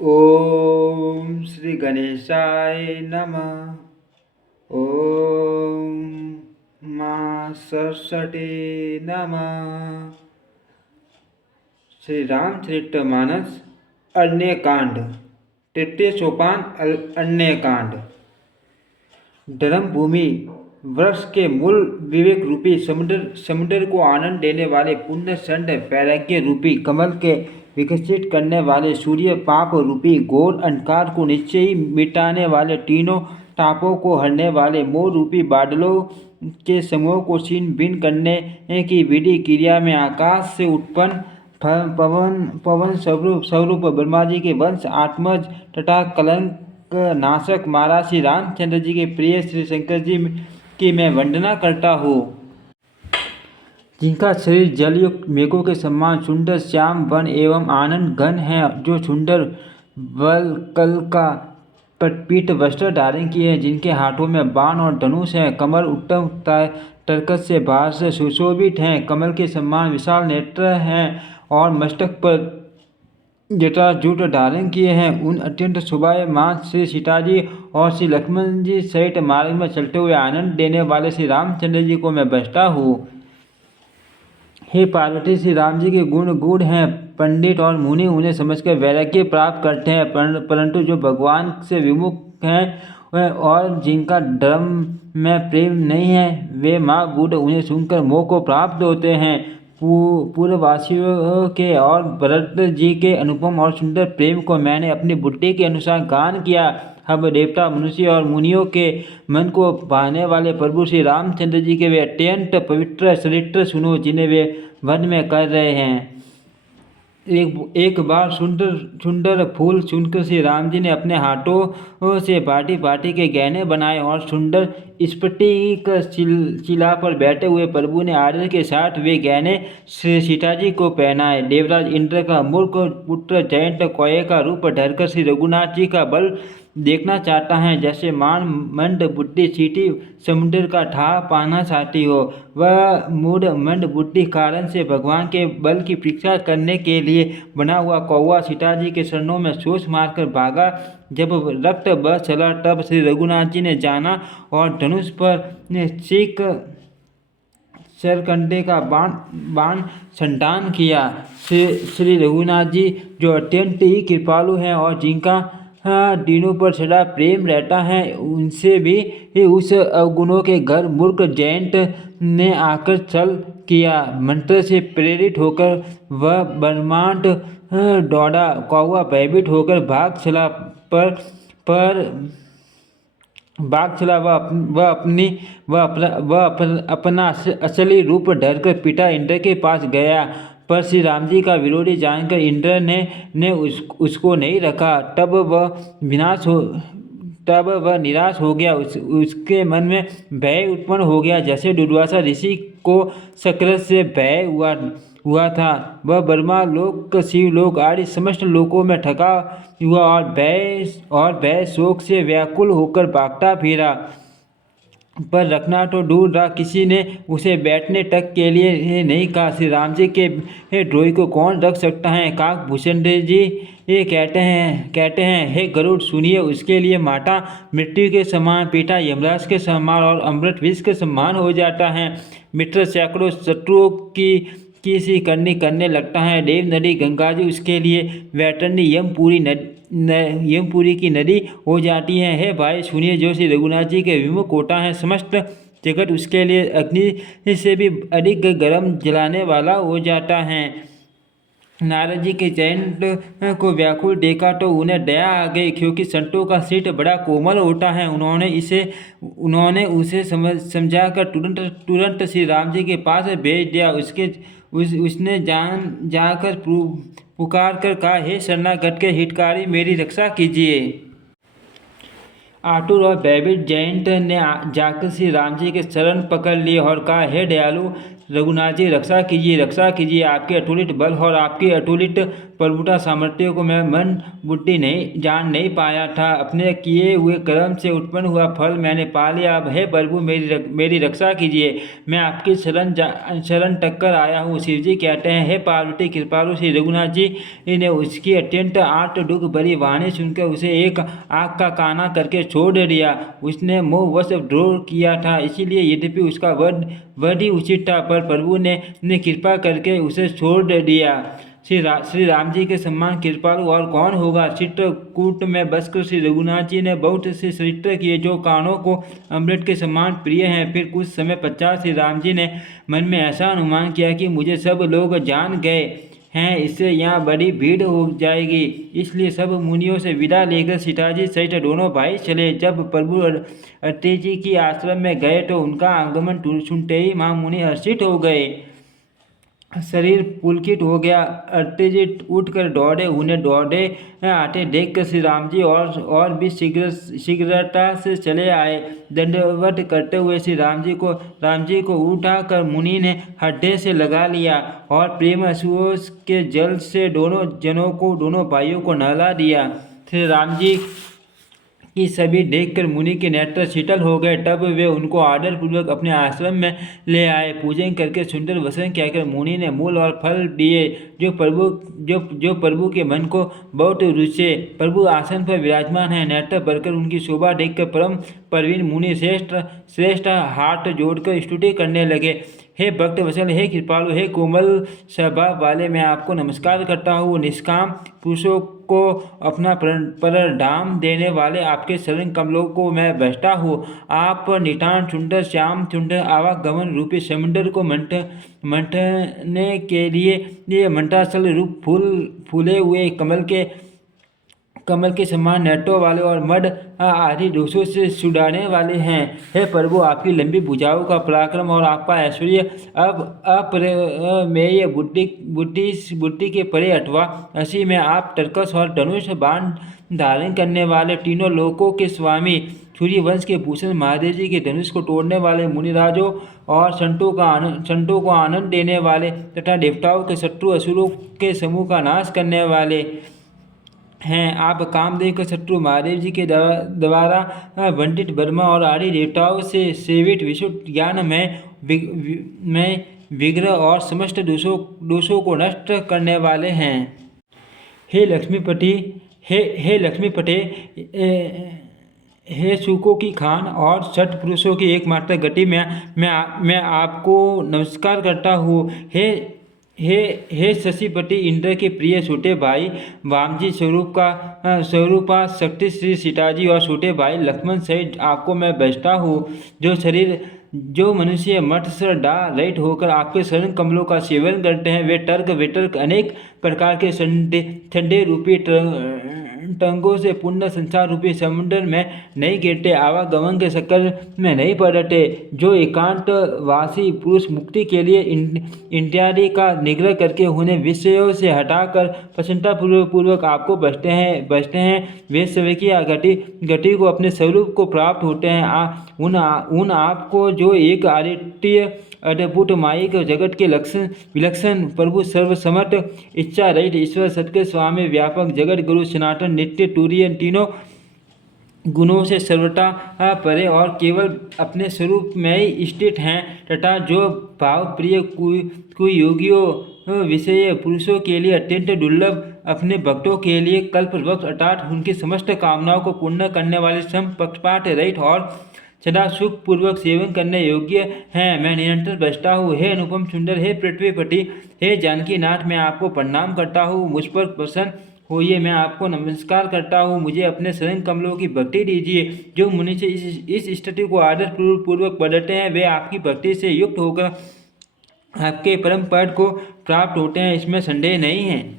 ओम श्री गणेशाय नमः। ओम माँ सरस्वती नमः। श्री रामचरितमानस अरण्यकांड, तृतीय सोपान अरण्यकांड। धर्म भूमि वृक्ष के मूल विवेक रूपी समुद्र को आनंद देने वाले पुण्य संड वैराग्य रूपी कमल के विकसित करने वाले सूर्य पाप रूपी घोर अंधकार को निश्चय ही मिटाने वाले तीनों तापों को हरने वाले मोह रूपी बादलों के समूह को छीन भिन्न करने की विधि क्रिया में आकाश से उत्पन्न पवन स्वरूप ब्रह्मा जी के वंश आत्मज तथा कलंक नाशक महाराज श्री रामचंद्र जी के प्रिय श्री शंकर जी की मैं वंदना करता हूँ, जिनका शरीर जलयुक्त मेघों के समान सुंदर श्याम वन एवं आनंद घन है, जो सुंदर बल कल का पीठ वस्त्र धारण किए हैं, जिनके हाथों में बाण और धनुष है, कमर उत्तम तरकस से बाहर से सुशोभित हैं, कमल के समान विशाल नेत्र हैं और मस्तक पर जटाजूट धारण किए हैं। उन अत्यंत शोभायमान श्री सीता जी और श्री लक्ष्मण जी सहित मार्ग में चलते हुए आनंद देने वाले श्री रामचंद्र जी को मैं बसता हूँ। हे पार्वती, श्री राम जी के गुण गूढ़ हैं, पंडित और मुनि उन्हें समझकर वैराग्य प्राप्त करते हैं, परंतु जो भगवान से विमुख हैं और जिनका धर्म में प्रेम नहीं है, वे माँ बूढ़ उन्हें सुनकर मोह को प्राप्त होते हैं। पूर्ववासियों के और भरत जी के अनुपम और सुंदर प्रेम को मैंने अपनी बुद्धि के अनुसार गान किया। अब देवता मनुष्य और मुनियों के मन को भाने वाले प्रभु श्री रामचंद्र जी के वे अत्यंत पवित्र चरित्र सुनो, जिन्हें वे वन में कर रहे हैं। एक बार सुंदर फूल चुनकर श्री राम जी ने अपने हाथों से भांति भांति के गहने बनाए और सुंदर स्फटिक शिला पर बैठे हुए प्रभु ने आदर के साथ वे गहने श्री सीता जी को पहनाए। देवराज इंद्र का मूर्ख पुत्र जयंत कोये का रूप धरकर श्री रघुनाथ जी का बल देखना चाहता है, जैसे मान मंद बुद्धि चींटी समुद्र का ठा पाना चाहती हो। वह मूढ़ मंद बुद्धि कारण से भगवान के बल की परीक्षा करने के लिए बना हुआ कौवा सीता जी के चरणों में चोंच मारकर भागा। जब रक्त बह चला तब श्री रघुनाथ जी ने जाना और धनुष पर चीख सरकंडे का बाण संतान किया। श्री रघुनाथ जी जो अत्यंत ही कृपालु हैं और जिनका दिनों पर सदा प्रेम रहता है, उनसे भी उस अवगुणों के घर मूर्ख जयंत ने आकर छल किया। मंत्र से प्रेरित होकर वह ब्रह्मांड दौड़ा। कौवा भयभीत होकर भाग चला वह अपना असली रूप धरकर पिता इंद्र के पास गया, पर श्री राम जी का विरोधी जानकर इंद्र ने उसको नहीं रखा। तब वह निराश हो गया। उसके मन में भय उत्पन्न हो गया, जैसे दुर्वासा ऋषि को सक्रस से भय हुआ था। वह ब्रह्मा लोक शिवलोक आदि समस्त लोकों में ठगा हुआ और भय शोक से व्याकुल होकर भागता फिरा, पर रखना तो दूर रहा, किसी ने उसे बैठने तक के लिए नहीं कहा। श्री राम जी के द्रोही को कौन रख सकता है। काकभूषण जी ये कहते हैं हे गरुड़, सुनिए, उसके लिए माता मृत्यु के समान, पिता यमराज के समान और अमृत विष के समान हो जाता है। मित्र सैकड़ों शत्रुओं की सी करने लगता है। देव नदी गंगा जी उसके लिए वैतरणी यमपुरी की नदी हो जाती है। हे भाई सुनिए, जो श्री रघुनाथ जी के विमुख होता है, समस्त जगत उसके लिए अग्नि से भी अधिक गर्म जलाने वाला हो जाता है। नारद जी के जयंत को व्याकुल देखा तो उन्हें दया आ गई, क्योंकि संतों का सिर बड़ा कोमल होता है। उन्होंने उसे समझाकर तुरंत श्री राम जी के पास भेज दिया। उसने जाकर पुकार कर कहा, हे शरणागत के हितकारी, मेरी रक्षा कीजिए। आतुर और भयभीत जयंत ने जाकर श्री राम जी के चरण पकड़ लिए और कहा, हे दयालु, रघुनाथ जी रक्षा कीजिए, रक्षा कीजिए। आपके अतुलित बल और आपकी अतुलित प्रभुता सामर्थ्य को मैं मन बुद्धि नहीं जान नहीं पाया था। अपने किए हुए कर्म से उत्पन्न हुआ फल मैंने पा लिया। अब हे प्रभु मेरी रक्षा कीजिए, मैं आपकी शरण टक्कर आया हूँ। शिव जी कहते हैं, हे पार्वती कृपालु श्री रघुनाथ जी ने उसकी अत्यंत आर्त दुख भरी वाणी सुनकर उसे एक आग का काना करके छोड़ दिया। उसने मोहवश द्रोह किया था, इसीलिए यद्यपि उसका वध ही उचित था, पर प्रभु ने कृपा करके उसे छोड़ दिया। श्री राम जी के सम्मान कृपालु और कौन होगा। चित्रकूट में बसकर श्री रघुनाथ जी ने बहुत से चरित्र किए जो कानों को अमृत के समान प्रिय हैं। फिर कुछ समय पश्चात श्री राम जी ने मन में ऐसा अनुमान किया कि मुझे सब लोग जान गए हैं, इससे यहाँ बड़ी भीड़ हो जाएगी, इसलिए सब मुनियों से विदा लेकर सीताजी सहित दोनों भाई चले। जब प्रभु अत्रि जी की आश्रम में गए तो उनका आगमन सुनते ही महामुनि हर्षित हो गए, शरीर पुलकित हो गया। अत्रि जी उठकर दौड़े, उन्हें दौड़े आते देखकर श्री राम जी और भी शीघ्रता से चले आए। दंडवत करते हुए श्री राम जी को उठाकर मुनि ने हृदय से लगा लिया और प्रेम अश्रुओं के जल से दोनों भाइयों को नहला दिया। श्री राम जी कि सभी देखकर मुनि के नेत्र शीतल हो गए। तब वे उनको आदर पूर्वक अपने आश्रम में ले आए। पूजन करके सुंदर वचन कहकर मुनि ने मूल और फल दिए जो प्रभु के मन को बहुत रुचे। प्रभु आसन पर विराजमान है, नेत्र भरकर उनकी शोभा देखकर परम प्रवीण मुनि श्रेष्ठ हाथ जोड़कर स्तुति करने लगे। हे भक्त वत्सल, हे कृपालु, हे कोमल स्वभाव वाले, मैं आपको नमस्कार करता हूँ। निष्काम पुरुषों को अपना परिणाम देने वाले आपके शरण कमलों को मैं बहता हूँ। आप नितांत सुंदर श्याम सुंदर आवागमन रूपी समुद्र को मंथने के लिए मंत्राचल रूप फूले हुए कमल के समान नेत्रों वाले और मद आदि दोषों से छुड़ाने वाले हैं। हे प्रभु, आपकी लंबी भुजाओं का पराक्रम और आपका ऐश्वर्य अब अपरिमेय बुद्धि के परे अथवा ऐसी में आप तर्कस और धनुष बाण धारण करने वाले, तीनों लोकों के स्वामी, सूर्यवंश के भूषण, महादेव जी के धनुष को तोड़ने वाले, मुनिराजों और संतों को आनंद देने वाले तथा देवताओं के शत्रु असुरों के समूह का नाश करने वाले हैं। आप कामदेव के शत्रु महादेव जी के द्वारा वंदित ब्रह्मा और आदि देवताओं से सेवित विशुद्ध ज्ञान में विग्रह और समस्त दोषों को नष्ट करने वाले हैं। हे लक्ष्मीपति, हे सुखों की खान और सठ पुरुषों की एकमात्र गति मैं आपको नमस्कार करता हूँ। हे शशिपति, इंद्र के प्रिय छोटे भाई वामजी स्वरूपा शक्ति श्री सीताजी और छोटे भाई लक्ष्मण सहित आपको मैं बचता हूँ। जो मनुष्य मत्स्य रहित होकर आपके शरण कमलों का सेवन करते हैं, वे तर्क वितर्क अनेक प्रकार के ठंडे रूपी टंगों से पुण्य संसार रूपी समुद्र में नहीं गिरते, आवागमन के चक्कर में नहीं पड़ते। जो एकांतवासी पुरुष मुक्ति के लिए इंद्रियादि का निग्रह करके उन्हें विषयों से हटाकर प्रसन्नता पूर्वक आपको बचते हैं, वे स्वर्गीय गति को अपने स्वरूप को प्राप्त होते हैं। उन आपको जो एक आदित्य अद्भुत मायिक जगत के विलक्षण प्रभु, सर्वसमर्थ, इच्छा रहित ईश्वर, सत्य स्वामी, व्यापक, जगत गुरु, सनातन, नित्य, तुरीय, तीनों गुणों से सर्वथा परे और केवल अपने स्वरूप में ही स्थित हैं तथा जो भाव प्रिय कुयोगियों विषय पुरुषों के लिए अत्यंत दुर्लभ, अपने भक्तों के लिए कल्पवृक्ष अर्थात उनकी समस्त कामनाओं को पूर्ण करने वाले सम पक्षपात रहित और सदा सुख पूर्वक सेवन करने योग्य हैं, मैं निरंतर बचता हूँ। हे अनुपम सुंदर, हे पृथ्वीपति, हे जानकी नाथ, मैं आपको प्रणाम करता हूँ। मुझ पर प्रसन्न होइए, मैं आपको नमस्कार करता हूँ। मुझे अपने शरण कमलों की भक्ति दीजिए। जो मुनि से इस स्थिति को आदर पूर्वक पढ़ते हैं, वे आपकी भक्ति से युक्त होकर आपके परम पद को प्राप्त होते हैं, इसमें संदेह नहीं है।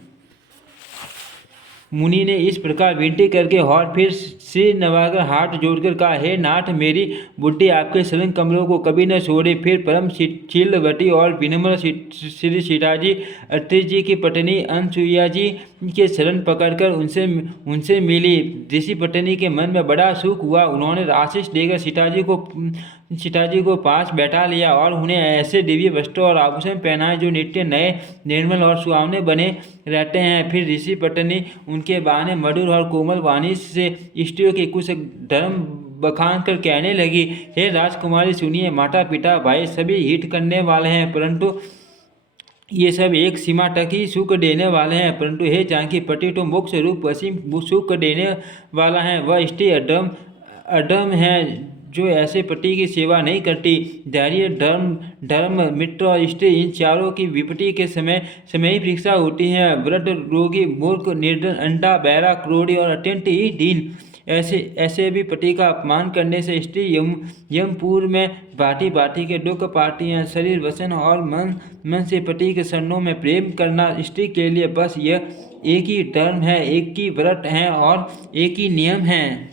मुनि ने इस प्रकार विनती करके और फिर सिर नवाकर हाथ जोड़कर कहा, हे नाथ, मेरी बुद्धि आपके शरण कमलों को कभी न छोड़े। फिर परम शीलवती और विनम्र श्री सीताजी अत्रि जी की पत्नी अनसुईया जी के शरण पकड़कर उनसे मिली। ऋषि पत्नी के मन में बड़ा सुख हुआ। उन्होंने आशीष देकर सीताजी को सीता जी को पास बैठा लिया और उन्हें ऐसे दिव्य वस्त्र और आभूषण पहनाए जो नित्य नए, निर्मल और सुहावने बने रहते हैं। फिर ऋषि पत्नी उनके बहाने मधुर और कोमल वाणी से स्त्रियों के कुछ धर्म बखान कर कहने लगी, हे राजकुमारी सुनिए, माता पिता भाई सभी हित करने वाले हैं, परंतु ये सब एक सीमा तक ही सुख देने वाले हैं। परंतु हे जानकी, पति तो मोक्ष रूप असीम सुख देने वाला है। वह स्त्री अधम अधम है जो ऐसे पति की सेवा नहीं करती। धैर्य, धर्म धर्म मित्र और स्त्री, इन चारों की विपत्ति के समय समय ही परीक्षा होती है। वृद्ध, रोगी, मूर्ख, निर्धन, अंधा, बहरा, क्रोधी और अत्यंत ही दीन, ऐसे ऐसे भी पति का अपमान करने से स्त्री यमपुर में भांति भांति के दुख पाती हैं। शरीर, वचन और मन से पति के चरणों में प्रेम करना स्त्री के लिए बस यह एक ही धर्म है, एक ही व्रत है और एक ही नियम है।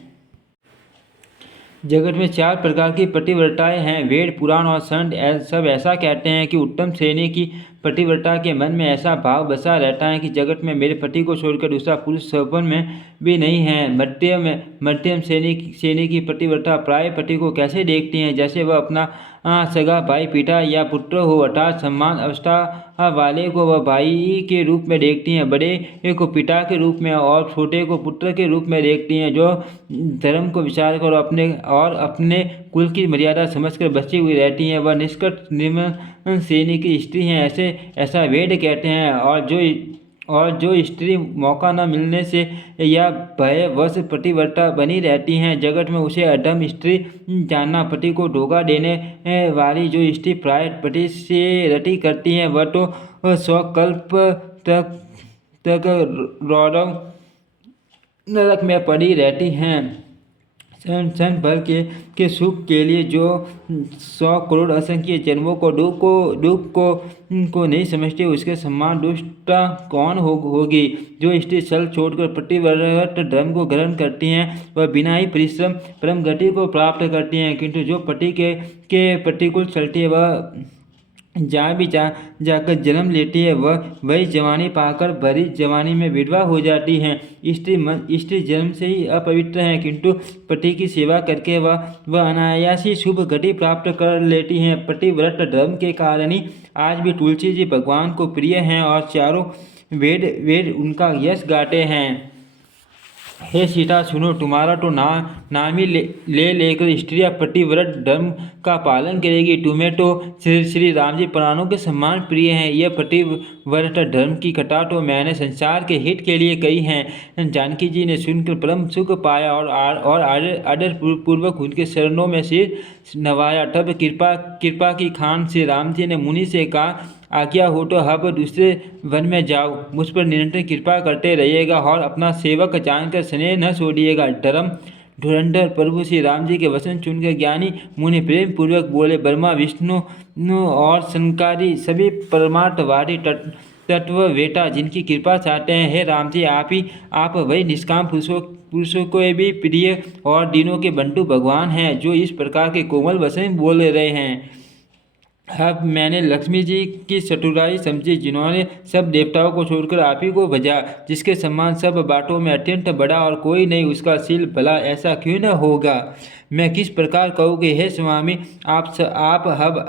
जगत में 4 प्रकार की पतिव्रताएं हैं। वेद, पुराण और संत सब ऐसा कहते हैं कि उत्तम श्रेणी की पतिव्रता के मन में ऐसा भाव बसा रहता है कि जगत में मेरे पति को छोड़कर दूसरा पुरुष सपन में भी नहीं है। मध्यम श्रेणी की पतिव्रता प्राय पति को कैसे देखती हैं, जैसे वह अपना सगा भाई, पिता या पुत्र हो, अर्थात सम्मान अवस्था वाले को वह भाई के रूप में देखती हैं, बड़े को पिता के रूप में और छोटे को पुत्र के रूप में देखती हैं। जो धर्म को विचार कर अपने कुल की मर्यादा समझकर बची हुई रहती हैं, वह निष्कट निम्न श्रेणी की स्त्री हैं, ऐसा वेद कहते हैं। और जो स्त्री मौका न मिलने से या भयवश पतिव्रता बनी रहती हैं, जगत में उसे अधम स्त्री जानना। पति को धोखा देने वाली जो स्त्री प्राय पति से रति करती हैं, वह तो स्वकल्प तक रौरव नरक में पड़ी रहती हैं। क्षण भर के सुख के लिए जो 100 करोड़ असंख्य जन्मों को दुख को नहीं समझते, उसके समान दुष्टा कौन होगी। जो स्त्री छल छोड़कर पतिव्रत धर्म को ग्रहण करती हैं, वह बिना ही परिश्रम परम गति को प्राप्त करती हैं। किंतु जो पति के प्रतिकूल चलती है, वह जहाँ भी जाकर जन्म लेती है, वही जवानी पाकर भरी जवानी में विधवा हो जाती हैं। स्त्री जन्म से ही अपवित्र हैं, किंतु पति की सेवा करके वह अनायास ही शुभ गति प्राप्त कर लेती हैं। पतिव्रत धर्म के कारण ही आज भी तुलसी जी भगवान को प्रिय हैं और चारों वेद उनका यश गाते हैं। हे सीता सुनो, तुम्हारा तो नाम ही लेकर स्त्रियां पतिव्रत धर्म का पालन करेगी। तुम्हें तो श्री राम जी प्राणों के समान प्रिय हैं। यह पतिव्रत धर्म की कथा तो मैंने संसार के हित के लिए कही है। जानकी जी ने सुनकर परम सुख पाया और आदर पूर्वक उनके शरणों में सिर नवाया। तब कृपा की खान से राम जी ने मुनि से कहा, आज्ञा हो तो अब दूसरे वन में जाओ, मुझ पर निरंतर कृपा करते रहिएगा और अपना सेवक जानकर स्नेह न छोड़िएगा। धर्म धुरंधर प्रभु श्री राम जी के वचन सुनकर ज्ञानी मुनि प्रेम पूर्वक बोले, ब्रह्मा, विष्णु और शंकरादि सभी परमार्थवादी तत्ववेता जिनकी कृपा चाहते हैं, हे राम जी, आप वही निष्काम पुरुषों को भी प्रिय और दीनों के बंधु भगवान हैं, जो इस प्रकार के कोमल वचन बोल रहे हैं। अब मैंने लक्ष्मी जी की चतुराई समझी, जिन्होंने सब देवताओं को छोड़कर आप ही को भजा, जिसके समान सब बातों में अत्यंत बड़ा और कोई नहीं उसका शील भला ऐसा क्यों न होगा। मैं किस प्रकार कहूँगी, हे स्वामी आप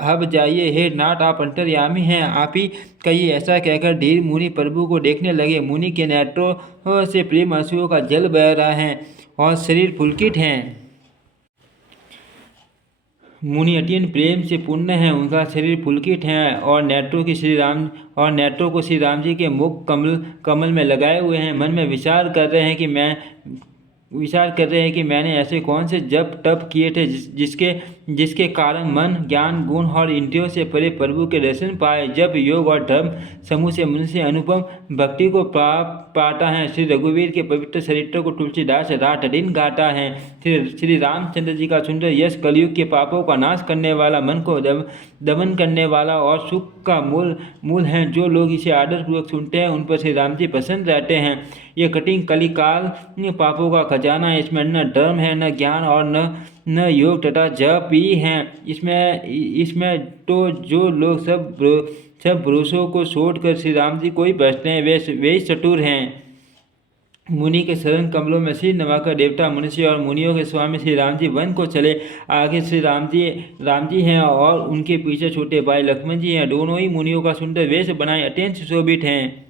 हब जाइए, हे नाथ आप अंतर्यामी हैं, आप ही कहिए। ऐसा कहकर धीर मुनि प्रभु को देखने लगे। मुनि के नेत्रों से प्रेम आंसुओं का जल बह रहा है और शरीर पुलकित हैं। मुनि अत्यंत प्रेम से पूर्ण हैं, उनका शरीर पुलकित है और नेत्रों को श्री राम जी के मुख कमल में लगाए हुए हैं। मन में विचार कर रहे हैं कि मैंने ऐसे कौन से जप तप किए थे जिसके कारण मन, ज्ञान, गुण और इंद्रियों से परे प्रभु के दर्शन पाए। जब योग और धर्म समूह से मनुष्य अनुपम भक्ति को पाता है। श्री रघुवीर के पवित्र चरित्र को तुलसीदास रात दिन गाता है। श्री रामचंद्र जी का सुंदर यश कलयुग के पापों का नाश करने वाला, मन को दमन करने वाला और सुख का मूल है। जो लोग इसे आदरपूर्वक सुनते हैं, उन पर श्री राम जी प्रसन्न रहते हैं। ये कठिन कलिकाल पापों का खजाना है। इसमें न धर्म है, न ज्ञान और न योग तथा जप ही हैं। इसमें तो जो लोग सब भरोसों को छोड़कर श्री राम जी को ही बचते हैं, वे ही चतुर हैं। मुनि के शरण कमलों में सिर नवाकर देवता मनुष्य और मुनियों के स्वामी श्री राम जी वन को चले। आगे श्री राम जी हैं और उनके पीछे छोटे भाई लक्ष्मण जी हैं। दोनों ही मुनियों का सुंदर वेश बनाए अत्यंत सुशोभित हैं।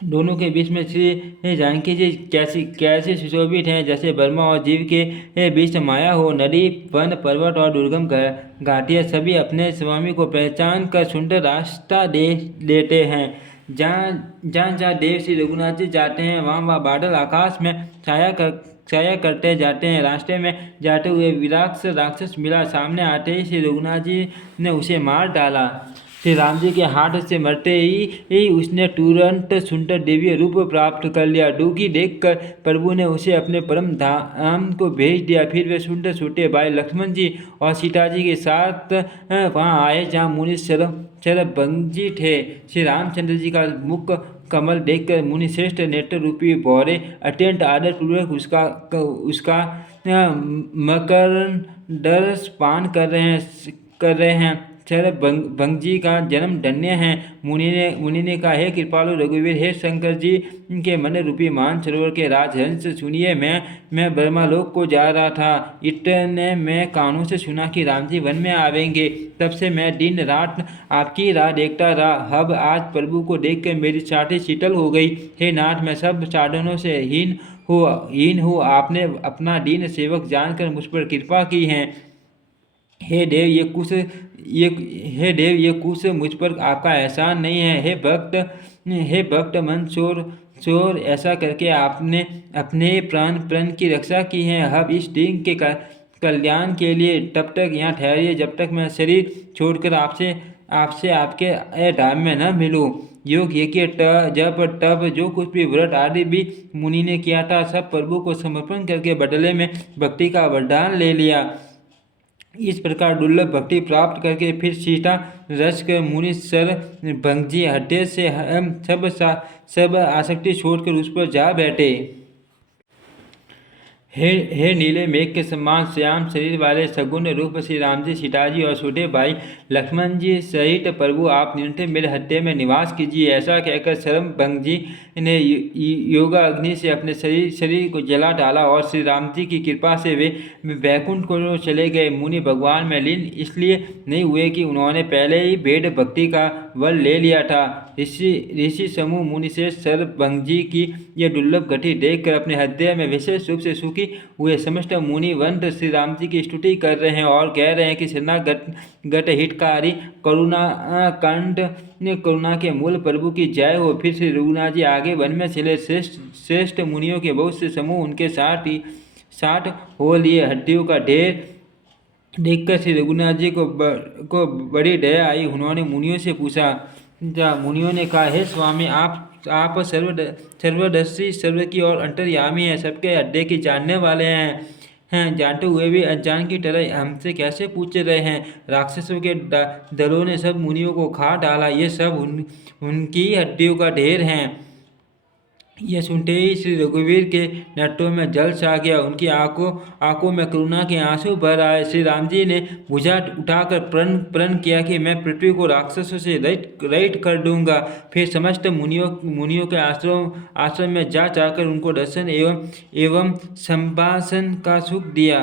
दोनों के बीच में श्री जानकी जी कैसे कैसे सुशोभित हैं, जैसे ब्रह्मा और जीव के बीच माया हो। नदी, वन, पर्वत और दुर्गम घाटियाँ सभी अपने स्वामी को पहचान कर सुंदर रास्ता दे देते हैं। जहाँ देव श्री रघुनाथ जी जाते हैं, वहाँ बादल आकाश में छाया करते जाते हैं। रास्ते में जाते हुए विराट राक्षस मिला। सामने आते ही श्री रघुनाथ जी ने उसे मार डाला। श्री राम जी के हाथ से मरते ही उसने तुरंत सुंदर दिव्य रूप प्राप्त कर लिया। दुखी देखकर प्रभु ने उसे अपने परम धाम को भेज दिया। फिर वे सुंदर छोटे भाई लक्ष्मण जी और सीता जी के साथ वहां आए, जहां मुनि शरभंगी थे। श्री रामचंद्र जी का मुख कमल देखकर मुनि श्रेष्ठ नेत्र रूपी भौरे अत्यंत आदरपूर्वक उसका मकरंद पान कर रहे हैं। शरभंगी का जन्म धन्य है। मुनि ने कहा, हे कृपालु रघुवीर, हे शंकर जी के मन रूपी मान सरोवर के राजहंस, सुनिए, मैं ब्रह्मालोक को जा रहा था। इतने मैं कानों से सुना कि राम जी वन में आवेंगे। तब से मैं दिन रात आपकी राह देखता रहा। अब आज प्रभु को देखकर मेरी छाती शीतल हो गई। हे नाथ, मैं सब साधनों से हीन हूँ। आपने अपना दीन सेवक जानकर मुझ पर कृपा की है। हे देव, ये कुछ मुझ पर आपका एहसान नहीं है। हे भक्त मन चोर, ऐसा करके आपने अपने प्राण की रक्षा की है। अब इस दिन के कल्याण के लिए तब तक यहाँ ठहरिए जब तक मैं शरीर छोड़कर आपसे आपके धाम में न मिलूं। योग यज्ञ, जप, तप, जो कुछ भी व्रत आदि भी मुनि ने किया था, सब प्रभु को समर्पण करके बदले में भक्ति का वरदान ले लिया। इस प्रकार दुर्लभ भक्ति प्राप्त करके फिर सीता रस कर मुनि शरभंगी हृदय से हम सब आसक्ति छोड़कर उस पर जा बैठे। हे नीले मेघ के समान श्याम शरीर वाले सगुण रूप श्री राम जी, सीता जी और छोटे भाई लक्ष्मण जी सहित प्रभु, आप निरंतर मेरे हृदय में निवास कीजिए। ऐसा कहकर शरभंगी ने योगा अग्नि से अपने शरीर को जला डाला और श्री राम जी की कृपा से वे वैकुंठ को चले गए। मुनि भगवान में लीन इसलिए नहीं हुए कि उन्होंने पहले ही भेद भक्ति का वर ले लिया था। ऋषि समूह मुनि से शरभंगी की यह दुर्लभ घटी देखकर अपने हृदय में विशेष रूप से सुखी हुए। समस्त मुनि वंत श्री राम जी की स्तुति कर रहे हैं और कह रहे हैं कि शरणागत हितकारी करुणा के मूल प्रभु की जय हो। फिर श्री रघुनाथ जी आगे वन में चले। श्रेष्ठ मुनियों के बहुत से समूह उनके साथ हो लिए। हड्डियों का ढेर देखकर श्री रघुनाथ जी को बड़ी दया आई। उन्होंने मुनियों से पूछा। मुनियों ने कहा, हे स्वामी, आप सर्वदर्शी, सर्व की और अंतर्यामी हैं, सबके हृदय की जानने वाले हैं। जानते हुए भी अनजान की तरह हमसे कैसे पूछ रहे हैं? राक्षसों के दलों ने सब मुनियों को खा डाला। ये सब उनकी हड्डियों का ढेर हैं। यह सुनते ही श्री रघुवीर के नेत्रों में जल छा गया। उनकी आंखों में करुणा के आंसू भर आए। श्री राम जी ने भुजा उठाकर प्रण किया कि मैं पृथ्वी को राक्षसों से रहित कर दूंगा। फिर समस्त मुनियों के आश्रम में जाकर उनको दर्शन एवं संभाषण का सुख दिया।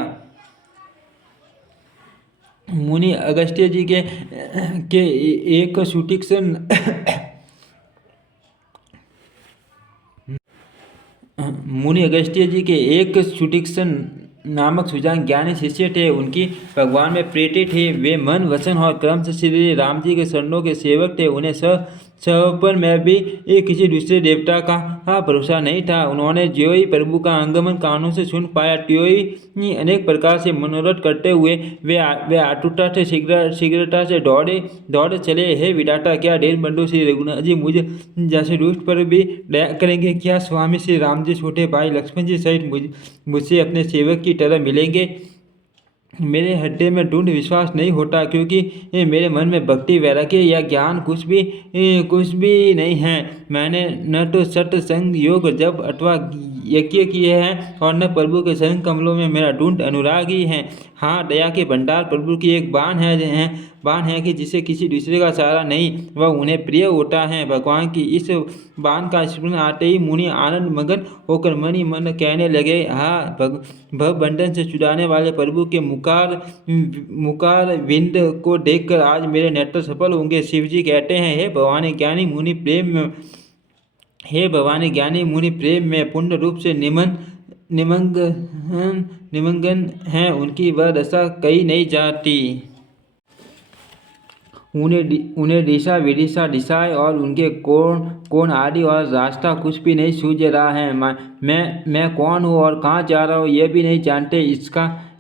मुनि अगस्त्य जी के एक सुतीक्ष्ण मुनि अगस्त्य जी के एक सुतीक्ष्ण नामक सुजान ज्ञानी शिष्य थे। उनकी भगवान में प्रीति थी। वे मन, वचन और कर्म से श्री राम जी के शरणों के सेवक थे। उन्हें पर मैं भी किसी दूसरे देवता का भरोसा नहीं था। उन्होंने जो ही प्रभु का आगमन कानों से सुन पाया, त्यो ही अनेक प्रकार से मनोरथ करते हुए वे आतुरता से शीघ्रता से दौड़े चले। हे विधाता, क्या ढेर बंधु श्री रघुनाथ जी मुझ जैसे दुष्ट पर भी दया करेंगे? क्या स्वामी श्री राम जी छोटे भाई लक्ष्मण जी सहित मुझसे अपने सेवक की तरह मिलेंगे? मेरे हृदय में दृढ़ विश्वास नहीं होता, क्योंकि मेरे मन में भक्ति, वैराग्य या ज्ञान कुछ भी नहीं है। मैंने न तो सत्संग, योग, जप अथवा यज्ञ किए हैं और न प्रभु के चरण कमलों में मेरा ढूंढ अनुरागी है। हाँ, दया के भंडार प्रभु की एक बाण है कि जिसे किसी दूसरे का सहारा नहीं, वह उन्हें प्रिय होता है। भगवान की इस बाण का स्मरण आते ही मुनि आनंद मगन होकर मन ही मन कहने लगे, हाँ, भव बंधन से छुड़ाने वाले प्रभु के मुकार विंद को देखकर आज मेरे नेत्र सफल होंगे। शिव जी कहते हैं, हे भवानी ज्ञानी मुनि प्रेम में पूर्ण रूप से निमग्न हैं, उनकी वह दशा कही नहीं जाती। उन्हें दिशा विदिशा दिशाएं और उनके कोण आदि और रास्ता कुछ भी नहीं सूझ रहा है। मैं कौन हूँ और कहाँ जा रहा हूँ यह भी नहीं जानते,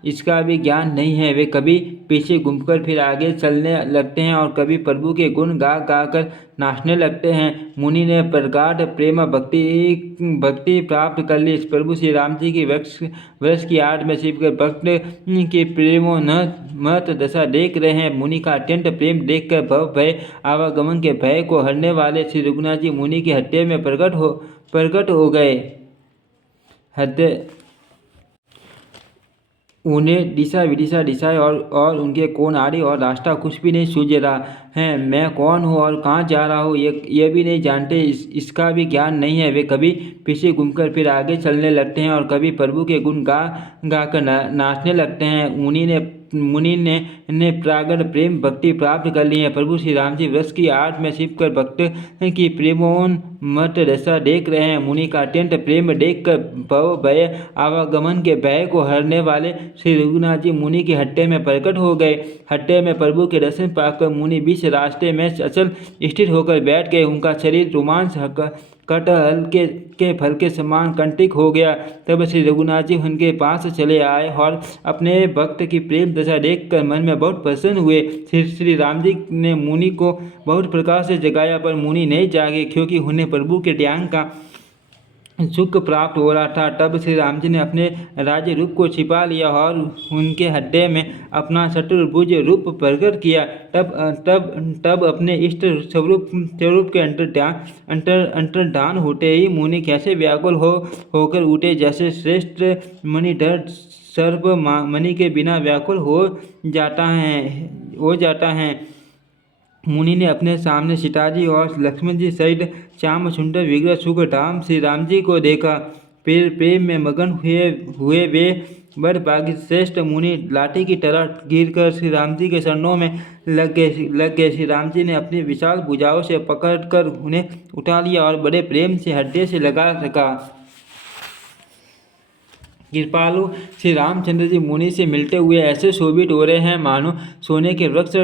इसका भी ज्ञान नहीं है। वे कभी पीछे घूमकर फिर आगे चलने लगते हैं और कभी प्रभु के गुण गा कर नाचने लगते हैं। मुनि ने प्रगाढ़ प्रेम भक्ति प्राप्त कर ली। प्रभु श्री राम जी की वृक्ष की आड़ में छिपकर भक्त की प्रेमोन्मत्त दशा देख रहे हैं। मुनि का अत्यंत प्रेम देखकर भव भय आवागमन के भय को हरने वाले श्री रघुनाथ जी मुनि के हृदय में प्रकट हो गए। उन्हें दिशा विदिशा दिशाएं और उनके कोण आदि और रास्ता कुछ भी नहीं सूझ रहा है। मैं कौन हूँ और कहाँ जा रहा हूँ ये भी नहीं जानते, इसका भी ज्ञान नहीं है। वे कभी पीछे घूमकर फिर आगे चलने लगते हैं और कभी प्रभु के गुण गा कर नाचने लगते हैं। मुनि ने प्रागढ़ प्रेम भक्ति प्राप्त कर ली है। प्रभु श्री राम जी वृक्ष की आड़ में छिपकर भक्त की प्रेमोन्मत्त दशा देख रहे हैं। मुनि का अत्यंत प्रेम देखकर भव भय आवागमन के भय को हरने वाले श्री रघुनाथ जी मुनि के हृदय में प्रकट हो गए। हृदय में प्रभु के दर्शन पाकर मुनि बीच रास्ते में अचल स्थिर होकर बैठ गए। उनका शरीर रोमांच कटहल के फल के समान कंटिक हो गया। तब श्री रघुनाथ जी उनके पास चले आए और अपने भक्त की प्रेम दशा देखकर मन में बहुत प्रसन्न हुए। श्री राम जी ने मुनि को बहुत प्रकार से जगाया, पर मुनि नहीं जागे, क्योंकि उन्हें प्रभु के ध्यान का सुख प्राप्त हो रहा था। तब श्री राम जी ने अपने राज्य रूप को छिपा लिया और उनके हृदय में अपना चतुर्भुज रूप प्रकट किया। तब अपने इष्ट स्वरूप के अंतर्धान होते ही मुनि कैसे व्याकुल होकर उठे, जैसे श्रेष्ठ मणिधर सर्प मणि के बिना व्याकुल हो जाता है। मुनि ने अपने सामने सीताजी और लक्ष्मण जी सहित श्याम सुंदर विग्रह सुखधाम श्री राम जी को देखा। फिर प्रेम में मगन हुए वे बड़भागी श्रेष्ठ मुनि लाठी की तरह गिरकर श्री राम जी के चरणों में लग गए। श्री राम जी ने अपनी विशाल भुजाओं से पकड़कर उन्हें उठा लिया और बड़े प्रेम से हृदय से लगा रखा। कृपालु श्री रामचंद्र जी मुनि से मिलते हुए ऐसे शोभित हो रहे हैं मानो सोने के वृक्ष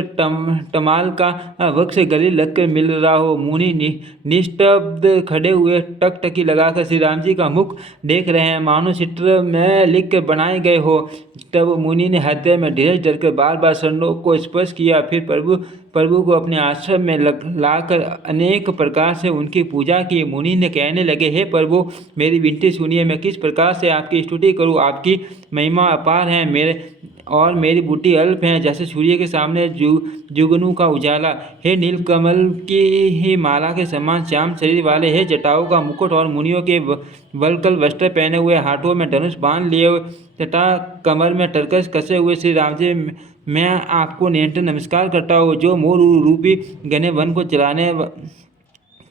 तमाल का वृक्ष गले लगकर मिल रहा हो। मुनि निस्तब्ध खड़े हुए टकटकी लगाकर श्री राम जी का मुख देख रहे हैं, मानो चित्र में लिख कर बनाए गए हो। तब मुनि ने हृदय में धीरज धरकर बार बार चरणों को स्पर्श किया। फिर प्रभु को अपने आश्रम में लाकर अनेक प्रकार से उनकी पूजा की। मुनि ने कहने लगे, हे प्रभु, मेरी विनती सुनिए, मैं किस प्रकार से आपकी स्तुति करूं। आपकी महिमा अपार है, मेरी बुद्धि अल्प है, जैसे सूर्य के सामने जुगनू का उजाला। हे नीलकमल की ही माला के समान श्याम शरीर वाले, हे जटाओं का मुकुट और मुनियों के वलकल वस्त्र पहने हुए, हाथों में धनुष बांध लिए तथा कमर में तरकस कसे हुए श्री राम जी, मैं आपको निरंतर नमस्कार करता हूँ। जो मोर रूपी घने वन को जलाने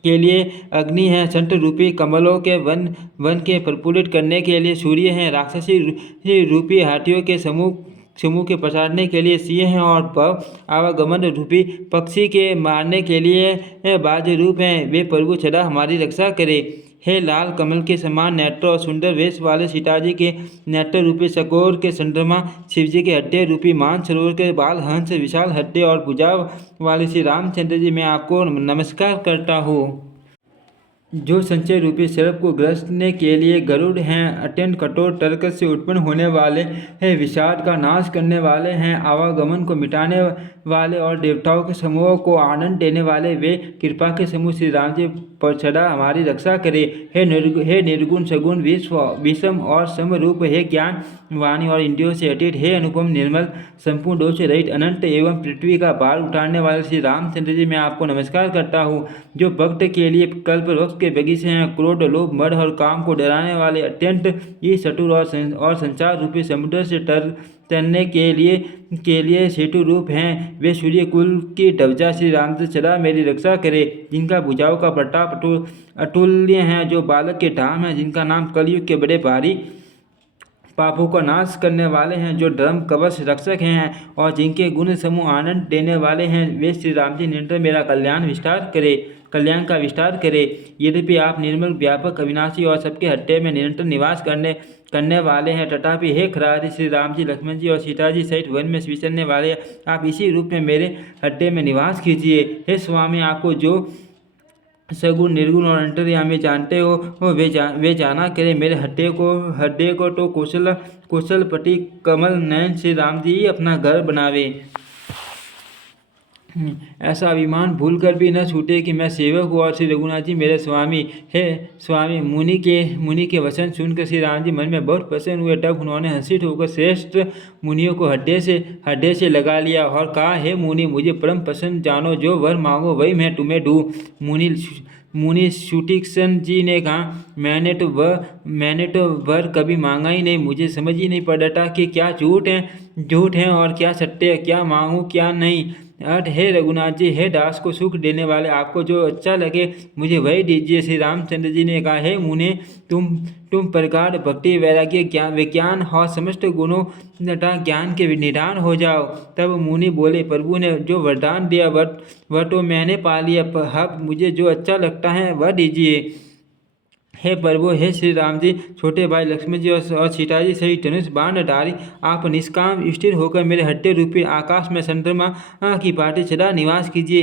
के लिए अग्नि है, संत रूपी कमलों के वन के प्रफुल्लित करने के लिए सूर्य हैं, राक्षसी रूपी हाथियों के समूह के पसारने के लिए सिंह हैं और भव आवागमन रूपी पक्षी के मारने के लिए बाज रूप हैं। वे प्रभु सदा हमारी रक्षा करे। हे लाल कमल के समान नेत्र और सुंदर वेश वाले सीताजी के नेत्र रूपी चकोर के चंद्रमा, शिवजी के हृदय रूपी मानसरोवर के बाल हंस, विशाल हृदय और भुजा वाले श्री रामचंद्र जी, मैं आपको नमस्कार करता हूँ। जो संचय रूपी सर्प को ग्रसने के लिए गरुड़ हैं, अत्यंत कठोर तर्क से उत्पन्न होने वाले हैं, विषाद का नाश करने वाले हैं, आवागमन को मिटाने वाले और देवताओं के समूह को आनंद देने वाले वे कृपा के समूह श्री राम जी पर सदा हमारी रक्षा करे। हे निर्गुण सगुण विषम और समरूप, हे ज्ञान वाणी और इंद्रियों से अतीत, हे अनुपम निर्मल संपूर्ण दोष से रहित अनंत एवं पृथ्वी का भार उठाने वाले श्री रामचंद्र जी, मैं आपको नमस्कार करता हूँ। जो भक्त के लिए कल्प वृक्ष के बगीचे हैं, क्रोध लोभ मद और काम को डराने वाले अत्यंत ही चतुर और संसार रूपी समुद्र से तैरने के लिए सेतु रूप हैं, वे सूर्य कुल की ध्वजा श्री रामचंद्र सदा मेरी रक्षा करे। जिनका भुजाओं का प्रताप अतुल्य है, जो बालक के धाम है, जिनका नाम कलयुग के बड़े भारी पापों का नाश करने वाले हैं, जो धर्म कवच रक्षक हैं और जिनके गुण समूह आनंद देने वाले हैं, वे श्री राम जी निरंतर मेरा कल्याण का विस्तार करे। यद्यपि आप निर्मल व्यापक अविनाशी और सबके हृदय में निरंतर निवास करने वाले हैं, तथापि हे खरारी श्री राम जी, लक्ष्मण जी और सीता जी सहित वन में विचरने वाले, आप इसी रूप में मेरे हृदय में निवास कीजिए। हे स्वामी, आपको जो सगुण निर्गुण और अंतर्यामी जानते हो वे जाना करे। मेरे हृदय को तो कुशलपति कमल नयन श्री राम जी अपना घर बनावे। ऐसा अभिमान भूलकर भी न छूटे कि मैं सेवक हूँ और श्री रघुनाथ जी मेरे स्वामी। हे स्वामी, मुनि के वचन सुनकर श्री राम जी मन में बहुत प्रसन्न हुए। तब उन्होंने हंसित होकर श्रेष्ठ मुनियों को हृदय से लगा लिया और कहा, हे मुनि, मुझे परम प्रसन्न जानो, जो वर मांगो वही मैं तुम्हें दूँ। मुनि सुतीक्ष्ण जी ने कहा, मैंने तो वर कभी मांगा ही नहीं। मुझे समझ ही नहीं पड़ता कि क्या झूठ है और क्या सत्य है, क्या मांगूं क्या नहीं। अर्थ, हे रघुनाथ जी, हे दास को सुख देने वाले, आपको जो अच्छा लगे मुझे वही दीजिए। श्री रामचंद्र जी ने कहा, हे मुने, तुम प्रकार भक्ति वैराग्य विज्ञान और समस्त गुणों तथा ज्ञान के निधान हो जाओ। तब मुनि बोले, प्रभु ने जो वरदान दिया वह तो मैंने पा लिया, अब मुझे जो अच्छा लगता है वह दीजिए। हे प्रभु, हे श्री राम जी, छोटे भाई लक्ष्मण जी और सीता जी सहित धनुष बाणधारी आप निष्काम स्थिर होकर मेरे हृदय रूपी आकाश में चंद्रमा की भांति सदा निवास कीजिए।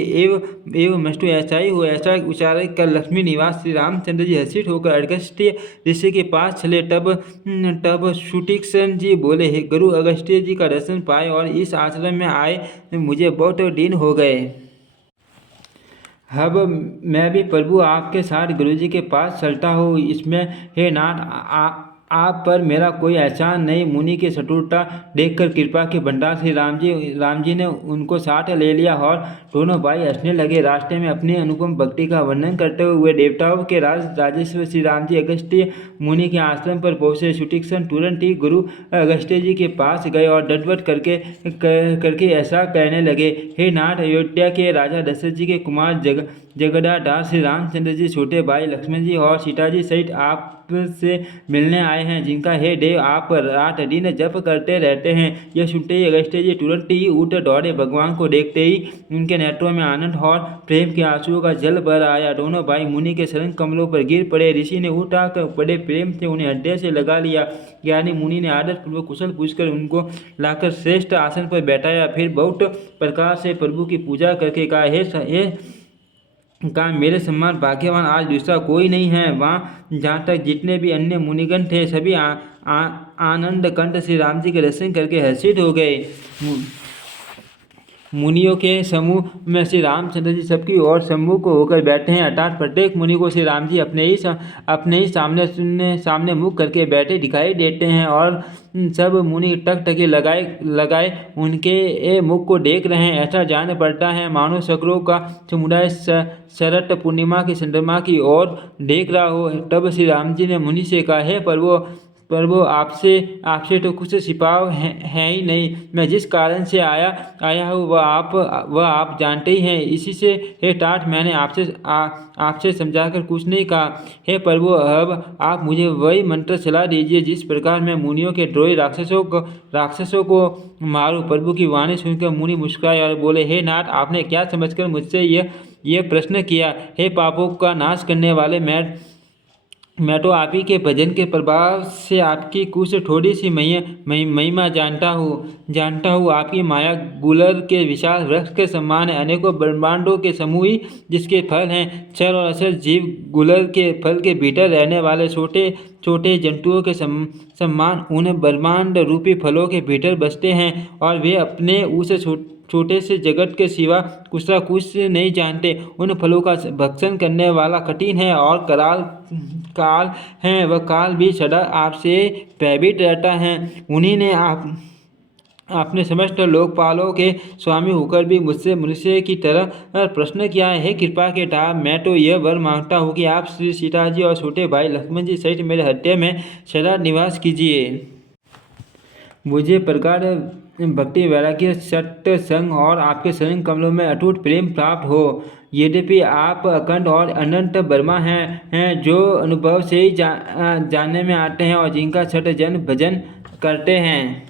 एवं मस्तु ऐसा ही हो। ऐसा उच्चारण कर लक्ष्मी निवास श्री रामचंद्र जी हर्षित होकर अगस्त्य ऋषि के पास चले। तब सुतीक्ष्ण जी बोले, हे गुरु, अगस्त्य जी का दर्शन पाए और इस आश्रम में आए मुझे बहुत दिन हो गए। अब मैं भी प्रभु आपके साथ गुरुजी के पास चलता हूँ। इसमें हे नाथ, आप पर मेरा कोई एहसान नहीं। मुनि की चतुरता देखकर कृपा के भंडार श्री राम जी ने उनको साथ ले लिया और दोनों भाई हंसने लगे। रास्ते में अपनी अनुपम भक्ति का वर्णन करते हुए देवताओं के राजेश्वर श्री राम जी अगस्त्य मुनि के आश्रम पर पहुंचे। सुतीक्ष्ण तुरंत ही गुरु अगस्त्य जी के पास गए और दंडवत करके ऐसा कहने लगे, हे नाथ, अयोध्या के राजा दशरथ जी के कुमार जगदाधार श्री रामचंद्र जी छोटे भाई लक्ष्मण जी और सीता जी सहित आपसे मिलने आए हैं, जिनका हे देव आप रात दिन जप करते रहते हैं। यह सुनते ही अगस्त्य जी तुरंत ही उठ दौड़े। भगवान को देखते ही उनके नेत्रों में आनंद और प्रेम के आंसुओं का जल भर आया। दोनों भाई मुनि के शरण कमलों पर गिर पड़े। ऋषि ने उठाकर बड़े प्रेम से उन्हें हृदय से लगा लिया। ज्ञानी मुनि ने आदर पूर्वक कुशल पूछकर उनको लाकर श्रेष्ठ आसन पर बैठाया। फिर बहुत प्रकार से प्रभु की पूजा करके कहा, मेरे समान भाग्यवान आज दूसरा कोई नहीं है। वहाँ जहाँ तक जितने भी अन्य मुनिगण थे सभी आनंद कंठ श्री राम जी के दर्शन करके हर्षित हो गए। मुनियों के समूह में श्री रामचंद्र जी सबकी ओर सम्मुख होकर बैठे हैं, अर्थात प्रत्येक मुनि को श्री राम जी अपने ही सामने मुख करके बैठे दिखाई देते हैं और सब मुनि टकटकी लगाए उनके मुख को देख रहे हैं। ऐसा जान पड़ता है मानो सकरों का समुदाय शरद पूर्णिमा की चंद्रमा की ओर देख रहा हो। तब श्री राम जी ने मुनि से कहा, हे प्रभु, आपसे तो कुछ छिपाव है ही नहीं। मैं जिस कारण से आया हूँ वह आप जानते ही हैं। इसी से हे तात, मैंने आपसे समझाकर कुछ नहीं कहा। हे प्रभु, अब आप मुझे वही मंत्र सलाह दीजिए जिस प्रकार मैं मुनियों के द्रोही राक्षसों को मारूं। प्रभु की वाणी सुनकर मुनि मुस्कुराए और बोले, हे नाथ, आपने क्या समझकर मुझसे यह प्रश्न किया। हे पापों का नाश करने वाले, मैं तो आप ही के भजन के प्रभाव से आपकी कुछ थोड़ी सी महिमा जानता हूँ। आपकी माया गुलर के विशाल वृक्ष के समान है। अनेकों ब्रह्मांडों के समूह ही जिसके फल हैं। चर और अचर जीव गुलर के फल के भीतर रहने वाले छोटे जंतुओं के समान उन ब्रह्मांड रूपी फलों के भीतर बसते हैं और वे अपने उस छोटे से जगत के सिवा दूसरा कुछ नहीं जानते। उन फलों का भक्षण करने वाला कठिन है और कराल काल है, वह काल भी सदा आपसे भयभीत रहता है। उन्हीं ने आपने समस्त लोकपालों के स्वामी होकर भी मुझसे मनुष्य की तरह प्रश्न किया है। हे कृपा के ठाकुर, मैं तो यह वर मांगता हूँ कि आप श्री सीता जी और छोटे भाई लक्ष्मण जी सहित मेरे हृदय में सदा निवास कीजिए। मुझे प्रकार भक्ति वैराग्य सत्संग और आपके शरण कमलों में अटूट प्रेम प्राप्त हो। यद्यपि आप अखंड और अनंत ब्रह्मा हैं जो अनुभव से ही जानने में आते हैं और जिनका छठ जन भजन करते हैं।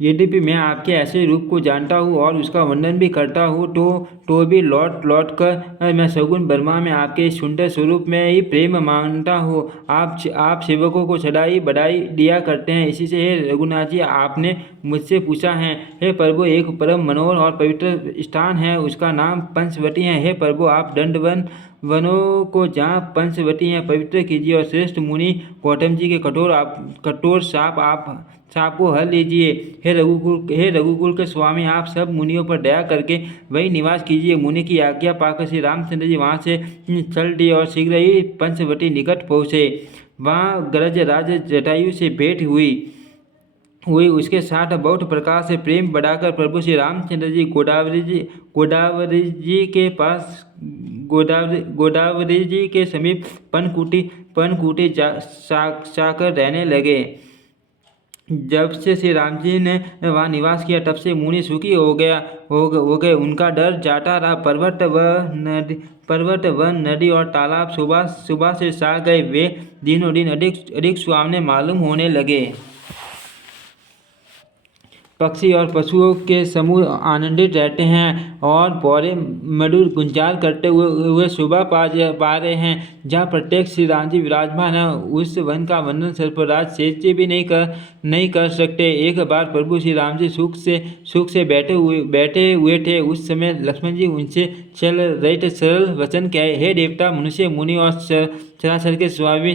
यद्यपि मैं आपके ऐसे रूप को जानता हूँ और उसका वर्णन भी करता हूँ, तो भी लौट लौट कर मैं सगुण ब्रह्मा में आपके सुंदर स्वरूप में ही प्रेम मांगता हूँ। आप सेवकों को सदा ही बधाई दिया करते हैं। इसी से हे रघुनाथ जी, आपने मुझसे पूछा है। हे प्रभु, एक परम मनोहर और पवित्र स्थान है, उसका नाम पंचवटी है। हे प्रभु, आप दंडवन वनों को जहाँ पंचवटी है पवित्र कीजिए और श्रेष्ठ मुनि गौतम जी के कठोर साप को हर लीजिए। हे रघुकुल के स्वामी, आप सब मुनियों पर दया करके वही निवास कीजिए। मुनि की आज्ञा पाकर श्री रामचंद्र जी वहाँ से चल दिए और शीघ्र ही पंचवटी निकट पहुँचे। वहाँ गरज राज जटायु से भेंट हुई। उसके साथ बहुत प्रकार से प्रेम बढ़ाकर प्रभु श्री रामचंद्र जी गोदावरी जी के समीप पनकुटी जाकर रहने लगे। जब से श्री राम जी ने वहाँ निवास किया, तब से मुनि सुखी हो गए। उनका डर जाता रहा। पर्वत वन नदी और तालाब सुबह से सा गए। वे दिनों दिन अधिक सुहावने मालूम होने लगे। पक्षी और पशुओं के समूह आनंदित रहते हैं और भौरे मधुर गुंजार करते हुए शोभा पा रहे हैं। जहाँ प्रत्येक श्री राम जी विराजमान है, उस वन का वर्णन सर्पराज शेष भी नहीं कर सकते। एक बार प्रभु श्री राम जी सुख से बैठे हुए थे। उस समय लक्ष्मण जी उनसे चल रहे थे। सरल वचन कहे, हे देवता, मनुष्य, मुनि और चराचर के स्वामी,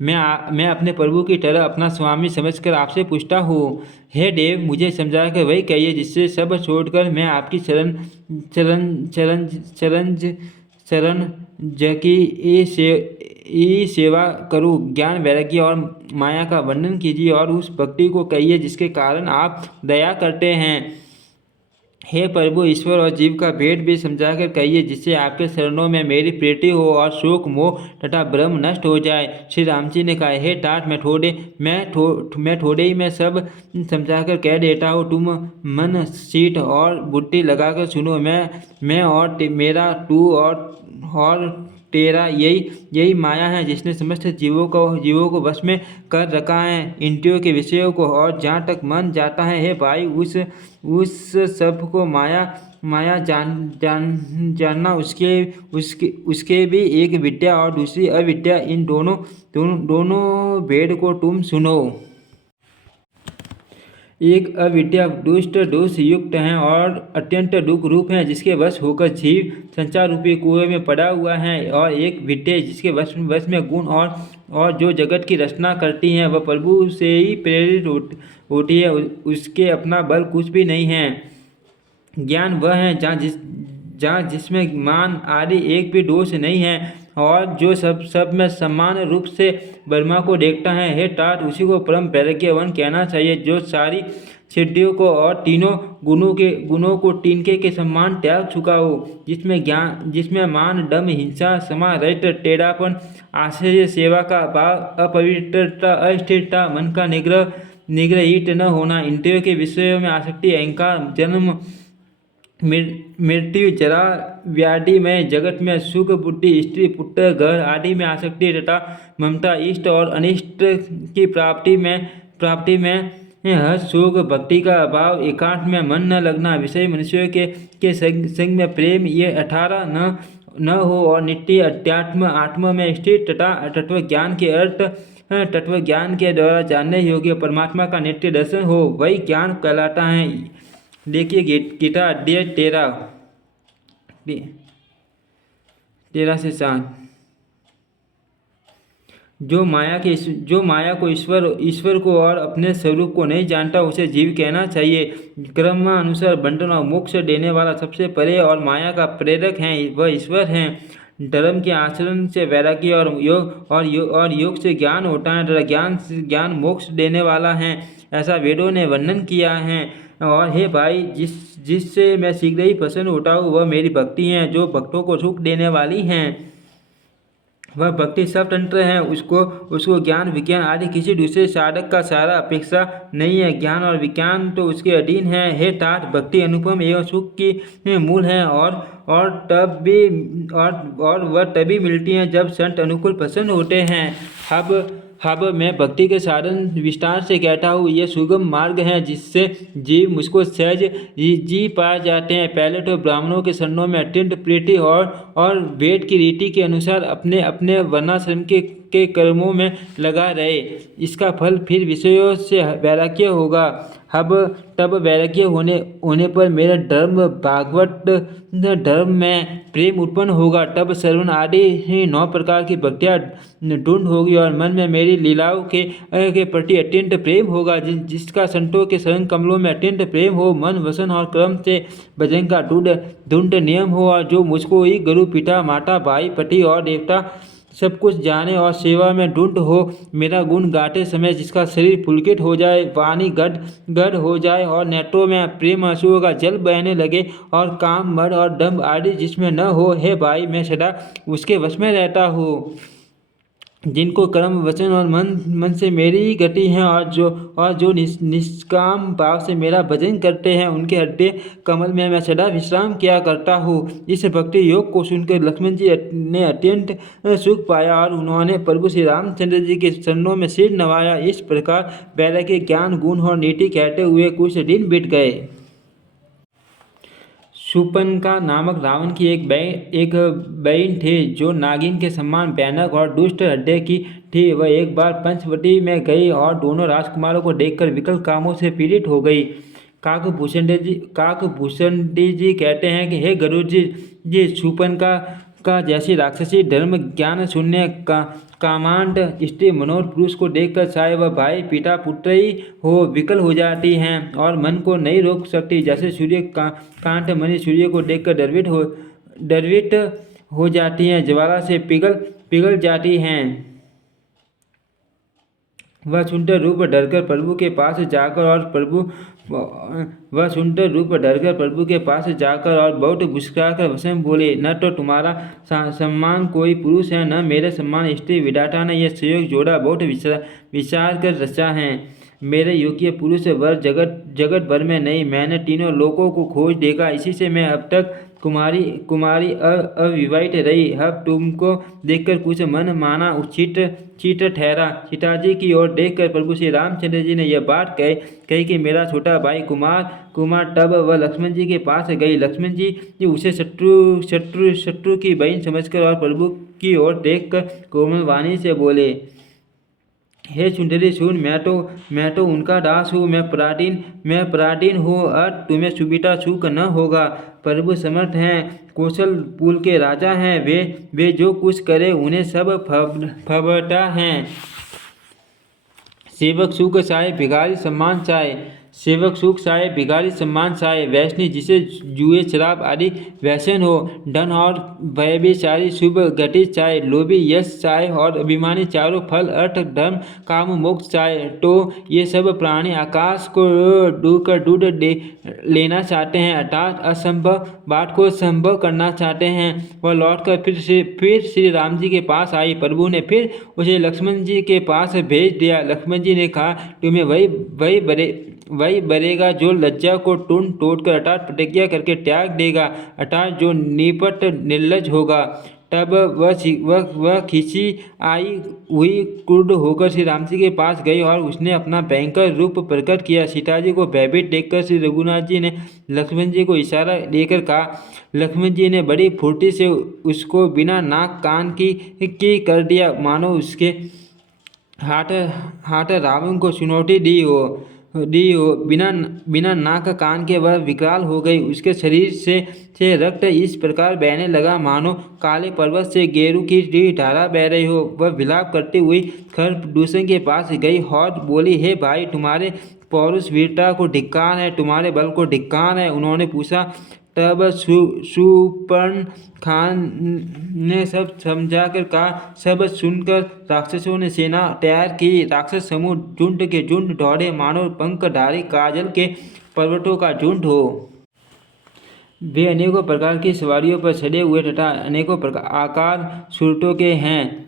मैं अपने प्रभु की तरह अपना स्वामी समझकर आपसे पूछता हूँ। हे देव, मुझे समझाकर वही कहिए जिससे सब छोड़कर मैं आपकी शरण की सेवा करूँ। ज्ञान वैराग्य और माया का वर्णन कीजिए और उस भक्ति को कहिए जिसके कारण आप दया करते हैं। हे प्रभु, ईश्वर और जीव का भेद भी समझाकर कहिए जिससे आपके शरणों में मेरी प्रीति हो और शोक मोह तथा भ्रम नष्ट हो जाए। श्री राम जी ने कहा, हे तात, मैं थोड़े ही में सब समझाकर कह देता हूँ। तुम मन सीट और बुद्धि लगाकर सुनो। मैं और मेरा, तू और तेरा, यही माया है जिसने समस्त जीवों को वश में कर रखा है, इंद्रियों के विषयों को। और जहाँ तक मन जाता है, हे भाई, उस सब को माया जानना। उसके भी एक विद्या और दूसरी अविद्या। इन दोनों भेद को तुम सुनो। एक अविद्या दुष्ट दोष युक्त है और अत्यंत दुख रूप है, जिसके वश होकर जीव संसार रूपी कुएं में पड़ा हुआ है। और एक विद्या जिसके वश में गुण और जो जगत की रचना करती हैं, वह प्रभु से ही प्रेरित होती है। उसके अपना बल कुछ भी नहीं है। ज्ञान वह है जहाँ जिसमें मान आदि एक भी दोष नहीं है और जो सब में समान रूप से ब्रह्मा को देखता है। हे तात, उसी को परम वैराग्यवान कहना चाहिए, जो सारी सिद्धियों को और तीनों गुणों को तिनके के समान त्याग चुका हो। जिसमें मान, दम, हिंसा, क्षमा, रहित, टेढ़ापन, आश्चर्य, सेवा का भाव, अपवित्रता, अस्थिरता, मन का निग्रहित न होना, इंद्रियों के विषयों में आसक्ति, अहंकार, जन्म मृत्यु, जरा, व्याधि में, जगत में सुख, बुद्धि, स्त्री, पुत्र, घर आदि में आसक्ति तथा ममता, इष्ट और अनिष्ट की प्राप्ति में हर्ष, शोक, भक्ति का अभाव, एकांत में मन न लगना, विषय मनुष्यों के संग में प्रेम, ये 18 न हो और नित्य अध्यात्म आत्मा में स्थित तथा तत्व ज्ञान के द्वारा जानने योग्य परमात्मा का नित्य दर्शन हो, वही ज्ञान कहलाता है। देखिए गीता अध्याय 13 से 7। जो माया को ईश्वर को और अपने स्वरूप को नहीं जानता उसे जीव कहना चाहिए। क्रमानुसार बंटन और मोक्ष देने वाला सबसे परे और माया का प्रेरक है वह ईश्वर हैं। धर्म के आचरण से वैराग्य और योग से ज्ञान होता है तथा ज्ञान मोक्ष देने वाला है, ऐसा वेदों ने वर्णन किया है। और हे भाई, जिससे मैं शीघ्र ही प्रसन्न होता हूँ वह मेरी भक्ति है, जो भक्तों को सुख देने वाली है। वह भक्ति स्वतंत्र है, उसको ज्ञान विज्ञान आदि किसी दूसरे साधक का सहारा अपेक्षा नहीं है। ज्ञान और विज्ञान तो उसके अधीन है। हे तात, भक्ति अनुपम एवं सुख की मूल है और वह तभी मिलती है जब संत अनुकूल प्रसन्न होते हैं। अब मैं भक्ति के साधन विस्तार से कहता हूँ। ये सुगम मार्ग है जिससे जीव मुझको सहज जी पाए जाते हैं। पहले तो ब्राह्मणों के शरणों में अत्यंत प्रीति और वेद की रीति के अनुसार अपने अपने वर्णाश्रम के कर्मों में लगा रहे। इसका फल फिर विषयों से वैराग्य होगा। तब वैराग्य होने पर मेरा धर्म भागवत धर्म में प्रेम उत्पन्न होगा। तब श्रवण आदि 9 प्रकार की भक्तियाँ ढूंढ होगी और मन में मेरी लीलाओं के प्रति अत्यंत प्रेम होगा। जिसका संतों के शरण कमलों में अत्यंत प्रेम हो, मन वसन और क्रम से भजन का ढूंढ नियम हो, और जो मुझको ही गुरु पिता माता भाई पति और देवता सब कुछ जाने और सेवा में ढूंढ हो। मेरा गुण गाते समय जिसका शरीर पुलकित हो जाए, वाणी गढ़ हो जाए और नेत्रों में प्रेम आंसुओं का जल बहने लगे और काम मद और दंभ आदि जिसमें न हो, हे भाई, मैं सदा उसके वश में रहता हूँ। जिनको कर्म वचन और मन से मेरी ही गति है और जो निष्काम भाव से मेरा भजन करते हैं, उनके हृदय कमल में मैं सदा विश्राम किया करता हूँ। इस भक्ति योग को सुनकर लक्ष्मण जी ने अत्यंत सुख पाया और उन्होंने प्रभु श्री रामचंद्र जी के चरणों में सिर नवाया। इस प्रकार वैराग्य, ज्ञान, गुण और नीति कहते हुए कुछ दिन बीत गए। शूर्पणखा नामक रावण की एक बहन थी जो नागिन के समान भयानक और दुष्ट हृदय की थी। वह एक बार पंचवटी में गई और दोनों राजकुमारों को देखकर विकल कामों से पीड़ित हो गई। काकभूषण जी कहते हैं कि हे गरुड़ जी, शूर्पणखा का जैसी राक्षसी धर्म ज्ञान शून्य कामांध स्त्री मनोहर पुरुष को देखकर चाहे वह भाई पिता पुत्र ही हो, विकल हो जाती हैं और मन को नहीं रोक सकती। जैसे सूर्य कांत मणि सूर्य को देखकर द्रवित हो जाती हैं, ज्वाला से पिघल जाती हैं। वह सुंदर रूप धरकर प्रभु के पास जाकर और बहुत मुस्कुराकर वचन बोले, न तो तुम्हारा सम्मान कोई पुरुष है, न मेरे सम्मान स्त्री। विधाता ने यह संयोग जोड़ा बहुत विचार कर रचा है। मेरे योग्य पुरुष वर जगत भर में नहीं। मैंने तीनों लोकों को खोज देखा, इसी से मैं अब तक कुमारी अविवाहित रही। अब तुमको देखकर कुछ मन माना उचित ठहरा। सीताजी की ओर देखकर प्रभु श्री रामचंद्र जी ने यह बात कही कि मेरा छोटा भाई कुमार। तब वह लक्ष्मण जी के पास गई। लक्ष्मण जी उसे शत्रु की बहन समझकर और प्रभु की ओर देखकर कोमल वाणी से बोले, हे सुंदरी सुन, मैं तो उनका दास हूँ, मैं पराधीन हूँ और तुम्हें सुविधा सुख न होगा। प्रभु समर्थ हैं, कौशल कुल के राजा हैं, वे जो कुछ करे उन्हें सब फबता है। सेवक सुख चाहे भिखारी सम्मान चाहे भिखारी सम्मान चाहे। वैष्णि जिसे जुए शराब आदि व्यसन हो, धन और व्यभिचारी शुभ गति चाहे, लोभी यश चाहे और अभिमानी चारों फल अर्थ धर्म काम मोक्ष चाहे, तो ये सब प्राणी आकाश को दूध लेना चाहते हैं, अर्थात असंभव बात को संभव करना चाहते हैं। वह लौटकर फिर श्री राम जी के पास आई। प्रभु ने फिर उसे लक्ष्मण जी के पास भेज दिया। लक्ष्मण जी ने कहा, तुम्हें वही बरेगा जो लज्जा को तोड़कर अर्थात प्रतिज्ञा करके त्याग देगा, अर्थात जो निपट निर्लज होगा। तब वह खींची आई हुई क्रुद्ध होकर श्री राम जी के पास गई और उसने अपना भयंकर रूप प्रकट किया। सीता जी को भयभीत देखकर श्री रघुनाथ जी ने लक्ष्मण जी को इशारा देकर कहा। लक्ष्मण जी ने बड़ी फुर्ती से उसको बिना नाक कान की कर दिया, मानो उसके हाथ रावण को चुनौती दी हो। बिना नाक कान के वह विकराल हो गई। उसके शरीर से रक्त इस प्रकार बहने लगा मानो काले पर्वत से गेरू की धारा बह रही हो। वह विलाप करती हुई खरदूषण के पास गई और बोली, हे भाई, तुम्हारे पौरुष वीरता को धिक्कार है, तुम्हारे बल को धिक्कार है। उन्होंने पूछा। तब सुपर्ण खान ने सब समझाकर कहा। सब सुनकर राक्षसों ने सेना तैयार की। राक्षस समूह झुंड के झुंड दौड़े मानो पंखधारी काजल के पर्वतों का झुंड हो। वे अनेकों प्रकार की सवारियों पर चढ़े हुए तथा अनेकों प्रकार आकार सूरतों के हैं,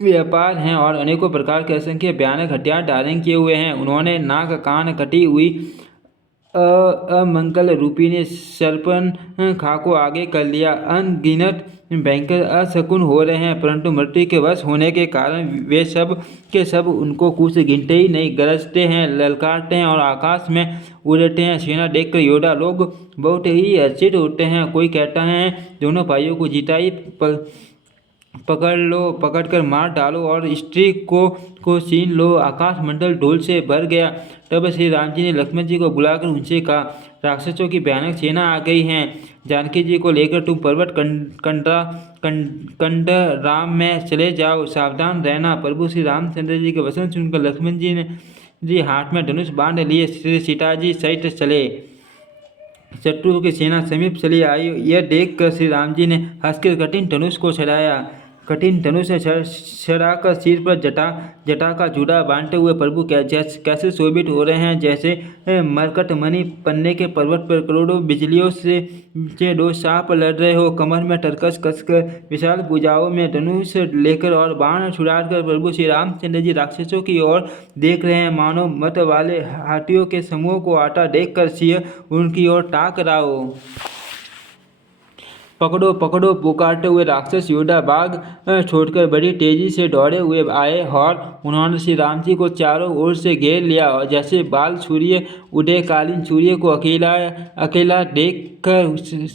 व्यापार हैं और अनेकों प्रकार के असंख्य भयानक हथियार धारण किए हुए हैं। उन्होंने नाक कान कटी हुई अमंगल रूपिणी सर्पन खा को आगे कर लिया। अनगिनत भयंकर अशकुन हो रहे हैं, परंतु मृत्यु के वश होने के कारण वे सब के सब उनको कुछ गिनते ही नहीं। गरजते हैं, ललकारते हैं और आकाश में उड़ते हैं। सेना देखकर योद्धा लोग बहुत ही हर्षित होते हैं। कोई कहता है, दोनों भाइयों को जीता पकड़ लो, पकड़कर मार डालो और स्त्री को छीन लो। आकाश मंडल धूल से भर गया। तब श्री राम जी ने लक्ष्मण जी को बुलाकर उनसे कहा, राक्षसों की भयानक सेना आ गई है। जानकी जी को लेकर तुम पर्वत कंडराम में चले जाओ, सावधान रहना। प्रभु श्री रामचंद्र जी के वचन सुनकर लक्ष्मण जी हाथ में धनुष बांध लिए श्री सीता जी सहित चले। शत्रु की सेना समीप चली आई। यह देखकर श्री राम जी ने हंसकर कठिन धनुष को चढ़ाया। कठिन धनुष से चढ़ाकर सिर पर जटा का जूड़ा बांधते हुए प्रभु कैसे शोभित हो रहे हैं, जैसे मरकटमणि पन्ने के पर्वत पर करोड़ों बिजलियों से दो सांप लड़ रहे हो। कमर में तरकस कसकर विशाल भुजाओं में धनुष लेकर और बाण छुड़ाकर प्रभु श्री रामचंद्र जी राक्षसों की ओर देख रहे हैं, मानो मत वाले हाथियों के समूह को आता देखकर सिंह उनकी ओर ताक रहा हो। पकड़ो पकड़ो पुकारते हुए राक्षस योद्धा बाघ छोड़कर बड़ी तेजी से दौड़े हुए आए और उन्होंने श्री राम जी को चारों ओर से घेर लिया। और जैसे बाल सूर्य उदयकालीन सूर्य को अकेला देखकर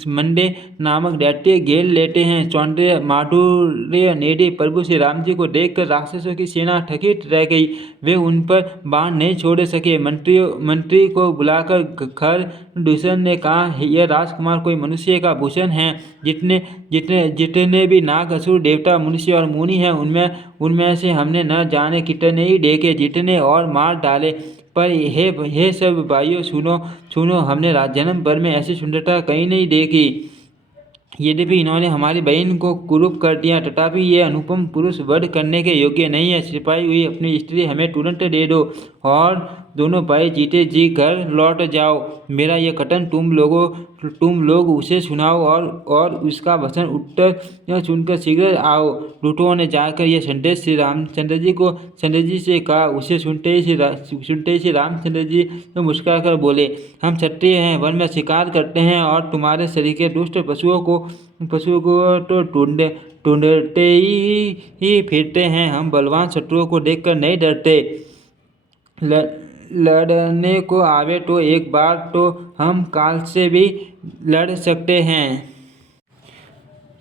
मंडे नामक दैत्य घेर लेते हैं, सौंदर्य माधुर्य नेड़ी प्रभु श्री राम जी को देखकर राक्षसों की सेना थकित रह गई। वे उन पर बाण नहीं छोड़ सके। मंत्री को बुलाकर खरदूषण ने कहा, यह राजकुमार कोई मनुष्य का भूषण है। जितने भी नाग असुर देवता मनुष्य और मुनि हैं, उनमें से हमने न जाने कितने ही देखे, जितने और मार डाले। पर हे सब भाइयों, सुनो, हमने जन्म भर में ऐसी सुंदरता कहीं नहीं देखी। यद्यपि इन्होंने हमारी बहन को कुरूप कर दिया, तथापि ये अनुपम पुरुष वध करने के योग्य नहीं है। सिपाही हुई अपनी स्त्री हमें तुरंत दे दो और दोनों भाई जीते जी घर लौट जाओ। मेरा यह कथन तुम लोग उसे सुनाओ और उसका वचन उत्तर सुनकर शीघ्र आओ। दूतों ने जाकर यह संदेश श्री रामचंद्र जी से कहा। उसे सुनते ही श्री रामचंद्र जी तो मुस्कुराकर बोले, हम क्षत्रिय हैं, वन में शिकार करते हैं और तुम्हारे शरीर के दुष्ट पशुओं को तो ढूंढते ही फिरते हैं। हम बलवान शत्रुओं को देखकर नहीं डरते। लड़ने को आवे तो एक बार तो हम काल से भी लड़ सकते हैं।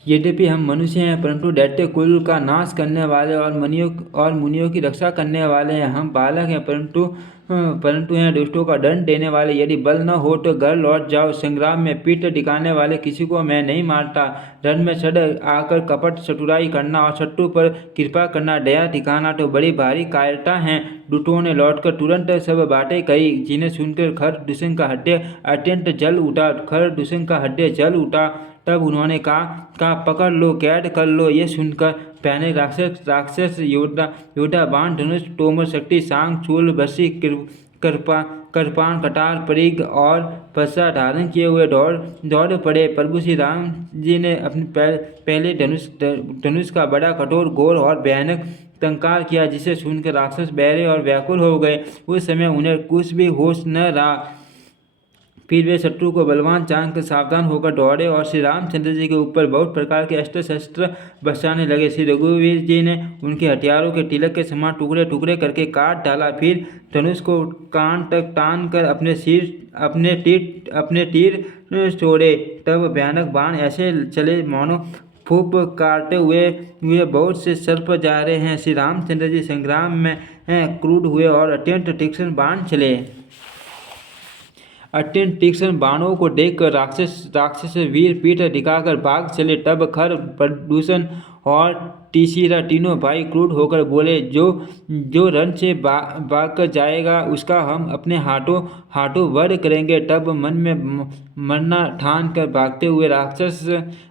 यद्यपि हम मनुष्य हैं, परंतु दैत्य कुल का नाश करने वाले और मुनियों की रक्षा करने वाले हैं। हम बालक हैं, परंतु हैं दुष्टों का दंड देने वाले। यदि बल न हो तो घर लौट जाओ। संग्राम में पीठ दिखाने वाले किसी को मैं नहीं मारता। रण में चढ़ आकर कपट चतुराई करना और शत्रु पर कृपा करना, दया दिखाना तो बड़ी भारी कायरता है। दूतों ने लौटकर तुरंत सब बातें कही, जिन्हें सुनकर खरदूषण का हृदय अत्यंत जल उठा। तब उन्होंने कहा, पकड़ लो, कैद कर लो। ये सुनकर पहले राक्षस योद्धा बाण धनुष तोमर शक्ति सांग चूल बसी कृपाण कटार परिग और पश्चा धारण किए हुए दौड़ पड़े। प्रभु श्री राम जी ने अपने पहले धनुष का बड़ा कठोर घोर और भयानक टंकार किया, जिसे सुनकर राक्षस बहरे और व्याकुल हो गए। उस समय उन्हें कुछ भी होश न रहा। फिर वे शत्रु को बलवान जानकर सावधान होकर दौड़े और श्री रामचंद्र जी के ऊपर बहुत प्रकार के अस्त्र शस्त्र बरसाने लगे। श्री रघुवीर जी ने उनके हथियारों के तिलक के समान टुकड़े टुकड़े करके काट डाला। फिर धनुष को कान तक तान कर अपने तीर छोड़े। तब भयानक बाण ऐसे चले मानो फूंक काटते हुए बहुत से सर्प जा रहे हैं। श्री रामचंद्र जी संग्राम में क्रूर हुए और अत्यंत तीक्ष्ण बाण चले। अत्यंत तीक्ष्ण बाणों को देखकर राक्षस वीर पीठ दिखाकर भाग चले। तब खर, प्रदूषण और तीसरा तीनों भाई क्रुद्ध होकर बोले, जो रण से भाग कर जाएगा उसका हम अपने हाथों वध करेंगे। तब मन में मरना ठान कर भागते हुए राक्षस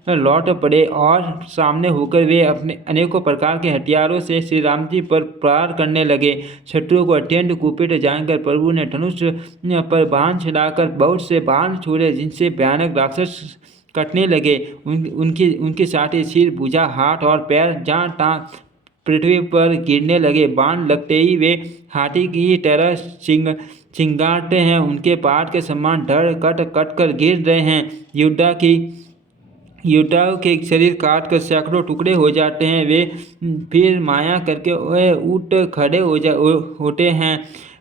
लौट पड़े और सामने होकर वे अपने अनेकों प्रकार के हथियारों से श्री राम जी पर प्रहार करने लगे। शत्रुओं को अत्यंत कुपित जानकर प्रभु ने धनुष पर बाण चढ़ाकर बहुत से बाण छोड़े, जिनसे भयानक राक्षस कटने लगे। उनके साथ ही सिर, भुजा, हाथ और पैर जहाँ तहाँ पृथ्वी पर गिरने लगे। बाण लगते ही वे हाथी की तरह चिंगारते हैं, उनके पाद के समान धड़ कट कर गिर रहे हैं। योद्धाओं के शरीर काट कर सैकड़ों टुकड़े हो जाते हैं। वे फिर माया करके उठ खड़े होते हैं।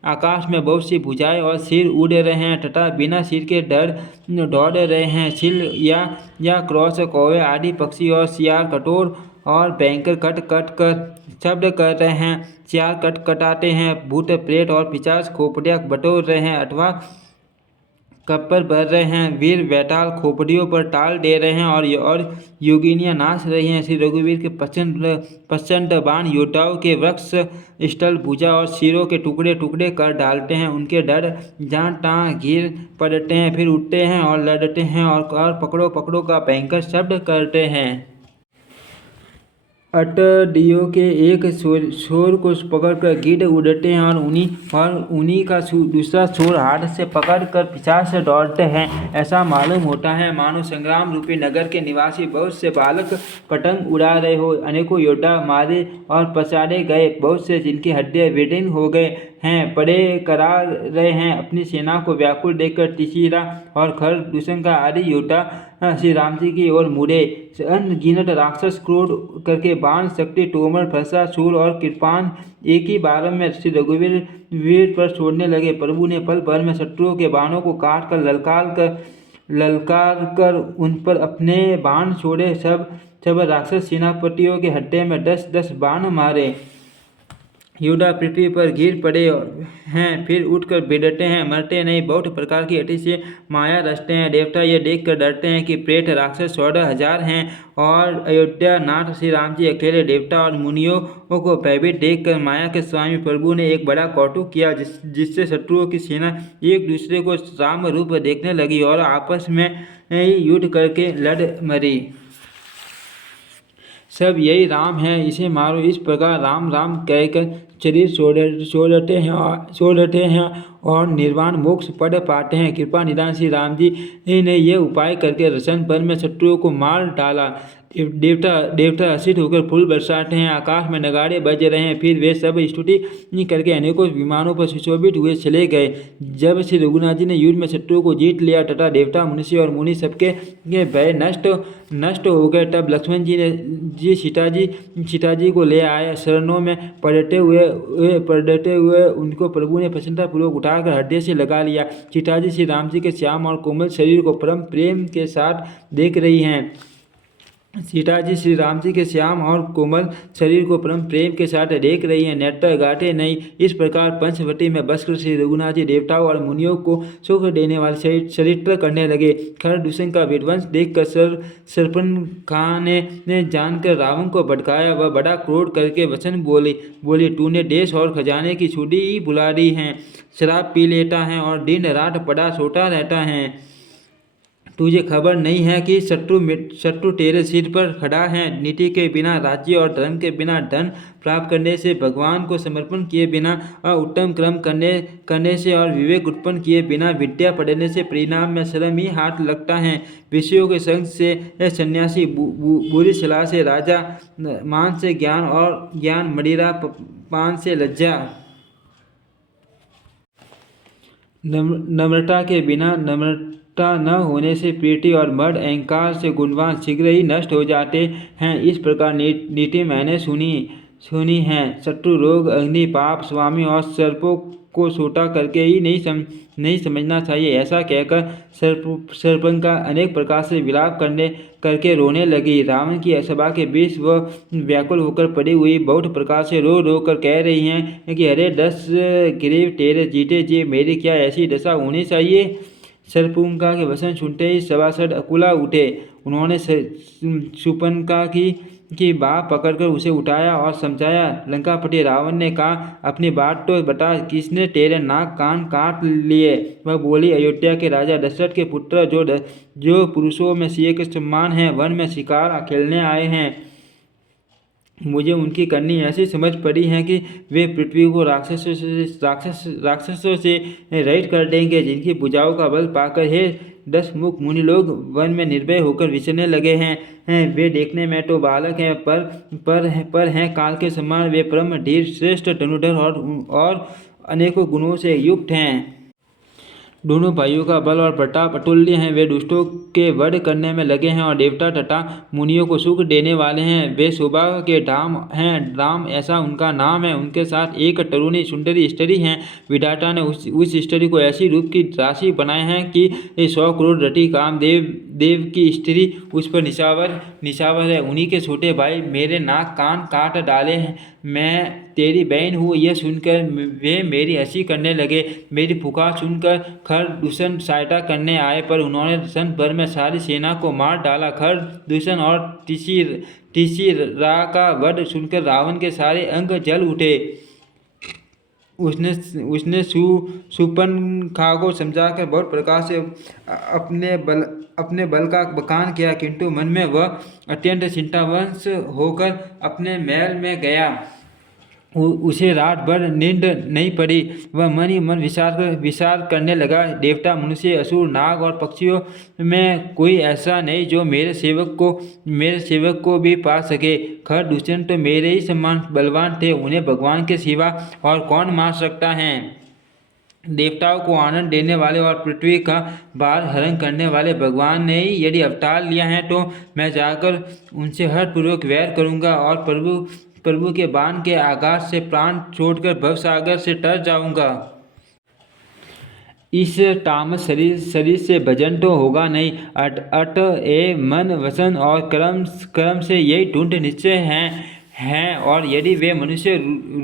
आकाश में बहुत सी भुजाएं और सिर उड़ रहे हैं तथा बिना सिर के दौड़ रहे हैं। चिल या क्रॉस, कौवे आदि पक्षी और सियार कठोर और भयंकर कट कर शब्द कर रहे हैं। सियार कटाते हैं। भूत, प्रेत और पिशाच खोपड़ियाँ बटोर रहे हैं अथवा कब्र भर रहे हैं। वीर बैताल खोपड़ियों पर टाल दे रहे हैं और योगिनियाँ नाच रही हैं। श्री रघुवीर के प्रचंड बाण योद्धाओं के वृक्ष, स्थल, भुजा और सिरों के टुकड़े टुकड़े कर डालते हैं। उनके डर जहाँ तहाँ गिर पड़ते हैं, फिर उठते हैं और लड़ते हैं और पकड़ो पकड़ो का भयंकर शब्द करते हैं। अटडियों के एक छोर को पकड़कर गिद्ध उड़ते हैं और उन्हीं का दूसरा छोर हाथ से पकड़कर पिशाच से दौड़ते हैं। ऐसा मालूम होता है मानो संग्राम रूपी नगर के निवासी बहुत से बालक पतंग उड़ा रहे हो। अनेकों योद्धा मारे और पछाड़े गए, बहुत से जिनकी हड्डियां विदीर्ण हो गए हैं पड़े करा रहे हैं। अपनी सेना को व्याकुल देखकर तीसरा और खर, दुष्यंत आदि योद्धा श्री राम जी की ओर मुड़े। अनगिनत राक्षस क्रोध करके बाण, शक्ति, तोमर, फरसा, शूल और कृपाण एक ही बार में श्री रघुवीर पर छोड़ने लगे। प्रभु ने पल भर में शत्रुओं के बाणों को काट कर ललकार कर उन पर अपने बाण छोड़े। सब राक्षस सेनापतियों के हड्डे में 10-10 बाण मारे। योद्धा पृथ्वी पर गिर पड़े हैं, फिर उठकर बिड़ते हैं, मरते नहीं। बहुत प्रकार की अति से माया रचते हैं। देवता यह देखकर डरते हैं कि प्रेत राक्षस 14,000 हैं और अयोध्या नाथ श्री राम जी अकेले। देवता और मुनियों को भयभीत देखकर माया के स्वामी प्रभु ने एक बड़ा कौतुक किया, जिससे शत्रुओं की सेना एक दूसरे को राम रूप देखने लगी और आपस में युद्ध करके लड़ मरी। सब यही राम है, इसे मारो। इस प्रकार राम राम कहकर शरीर छोड़ देते हैं और निर्वाण मोक्ष पद पाते हैं। कृपा निदान श्री राम जी ने यह उपाय करके रसन भर में शत्रुओं को मार डाला। देवता हर्षित होकर फूल बरसाते हैं, आकाश में नगाड़े बज रहे हैं। फिर वे सब स्तुति करके अनेकों विमानों पर सुशोभित हुए चले गए। जब श्री रघुनाथ जी ने युद्ध में शत्रुओं को जीत लिया तथा देवता, मनुष्य और मुनि सबके भय नष्ट हो गए, तब लक्ष्मण जी सीता जी को ले आए। शरणों में पड़ते हुए उनको प्रभु ने प्रसन्नतापूर्वक उठाकर हृदय से लगा लिया। सीता जी श्री राम जी के श्याम और कोमल शरीर को परम प्रेम के साथ देख रही हैं। सीता जी श्री राम जी के श्याम और कोमल शरीर को परम प्रेम के साथ देख रही हैं, नेत्र गाटे नहीं। इस प्रकार पंचवटी में बसकर श्री रघुनाथ जी देवताओं और मुनियों को सुख देने वाले चरित्र करने लगे। खर, दुष्यंत का विध्वंस देखकर शूर्पणखा ने जानकर रावण को भड़काया। वह बड़ा क्रोध करके वचन बोली, तूने देश और खजाने की छुट्टी ही बुला दी है, शराब पी लेता है और दिन रात पड़ा सोता रहता है। तुझे खबर नहीं है कि शत्रु तेरे सिर पर खड़ा है। नीति के बिना राज्य और धर्म के बिना धन प्राप्त करने से, भगवान को समर्पण किए बिना उत्तम कर्म करने से और विवेक उत्पन्न किए बिना विद्या पढ़ने से परिणाम में श्रम ही हाथ लगता है। विषयों के संग से सन्यासी, बुरी सलाह से राजा, मान से ज्ञान और ज्ञान, मदिरा पान से लज्जा। नम्रता के बिना नम्रता न होने से प्रीति और मद, अहंकार से गुणवान शीघ्र ही नष्ट हो जाते हैं। इस प्रकार नीति मैंने सुनी है। शत्रु, रोग, अग्नि, पाप, स्वामी और सर्पों को छोटा करके ही नहीं समझना चाहिए। ऐसा कहकर शर्पणखा अनेक प्रकार से विलाप करके रोने लगी। रावण की सभा के बीच वह व्याकुल होकर पड़ी हुई बहुत प्रकार से रो रो कर कह रही हैं कि अरे 10 ग्रीव तेरे जीते जी मेरी क्या ऐसी दशा होनी चाहिए। शर्पणखा के वचन सुनते ही सभासद अकुला उठे। उन्होंने शूर्पणखा की बाह पकड़कर उसे उठाया और समझाया। लंकापति रावण ने कहा, अपनी बात तो बता, किसने तेरे नाक कान काट लिए। वह बोली, अयोध्या के राजा दशरथ के पुत्र जो पुरुषों में सिंह के समान हैं, वन में शिकार खेलने आए हैं। मुझे उनकी करनी ऐसी समझ पड़ी है कि वे पृथ्वी को राक्षसों से रहित कर देंगे, जिनकी भुजाओं का बल पाकर हे 10 मुख मुनि लोग वन में निर्भय होकर विचरने लगे हैं। वे देखने में तो बालक हैं, पर हैं काल के समान। वे परम धीर, श्रेष्ठ धनुर्धर और अनेकों गुणों से युक्त हैं। दोनों भाइयों का बल और प्रताप अतुल्य है। वे दुष्टों के वध करने में लगे हैं और देवता तथा मुनियों को सुख देने वाले हैं। वे सौभाग्य के धाम हैं, राम ऐसा उनका नाम है। उनके साथ एक तरुणी सुंदरी स्त्री हैं। विधाता ने उस स्त्री को ऐसी रूप की राशि बनाए हैं कि 100 करोड़ रति कामदेव की स्त्री उस पर निशावर है। उन्हीं के छोटे भाई मेरे नाक कान काट डाले हैं। मैं तेरी बहन हूँ, यह सुनकर वे मेरी हंसी करने लगे। मेरी पुकार सुनकर खरदूषण सहायता करने आए, पर उन्होंने क्षण भर में सारी सेना को मार डाला। खरदूषण और तीसीरा का वध सुनकर रावण के सारे अंग जल उठे। उसने शूर्पणखा को समझाकर बहुत प्रकार से अपने बल का बखान किया, किंतु मन में वह अत्यंत चिंतावश होकर अपने महल में गया। उसे रात भर नींद नहीं पड़ी। वह मन ही मन विचार करने लगा, देवता, मनुष्य, असुर, नाग और पक्षियों में कोई ऐसा नहीं जो मेरे सेवक को भी पा सके। खरदूषण तो मेरे ही समान बलवान थे, उन्हें भगवान के सिवा और कौन मार सकता है। देवताओं को आनंद देने वाले और पृथ्वी का भार हरण करने वाले भगवान ने ही यदि अवतार लिया है, तो मैं जाकर उनसे हठपूर्वक वैर करूँगा और प्रभु के बाण के आघात से प्राण छोड़कर भवसागर से तर जाऊंगा। इस तामस शरीर से भजन तो होगा नहीं। अट ए मन, वचन और कर्म से यही ढूंढ निश्चय हैं और यदि वे मनुष्य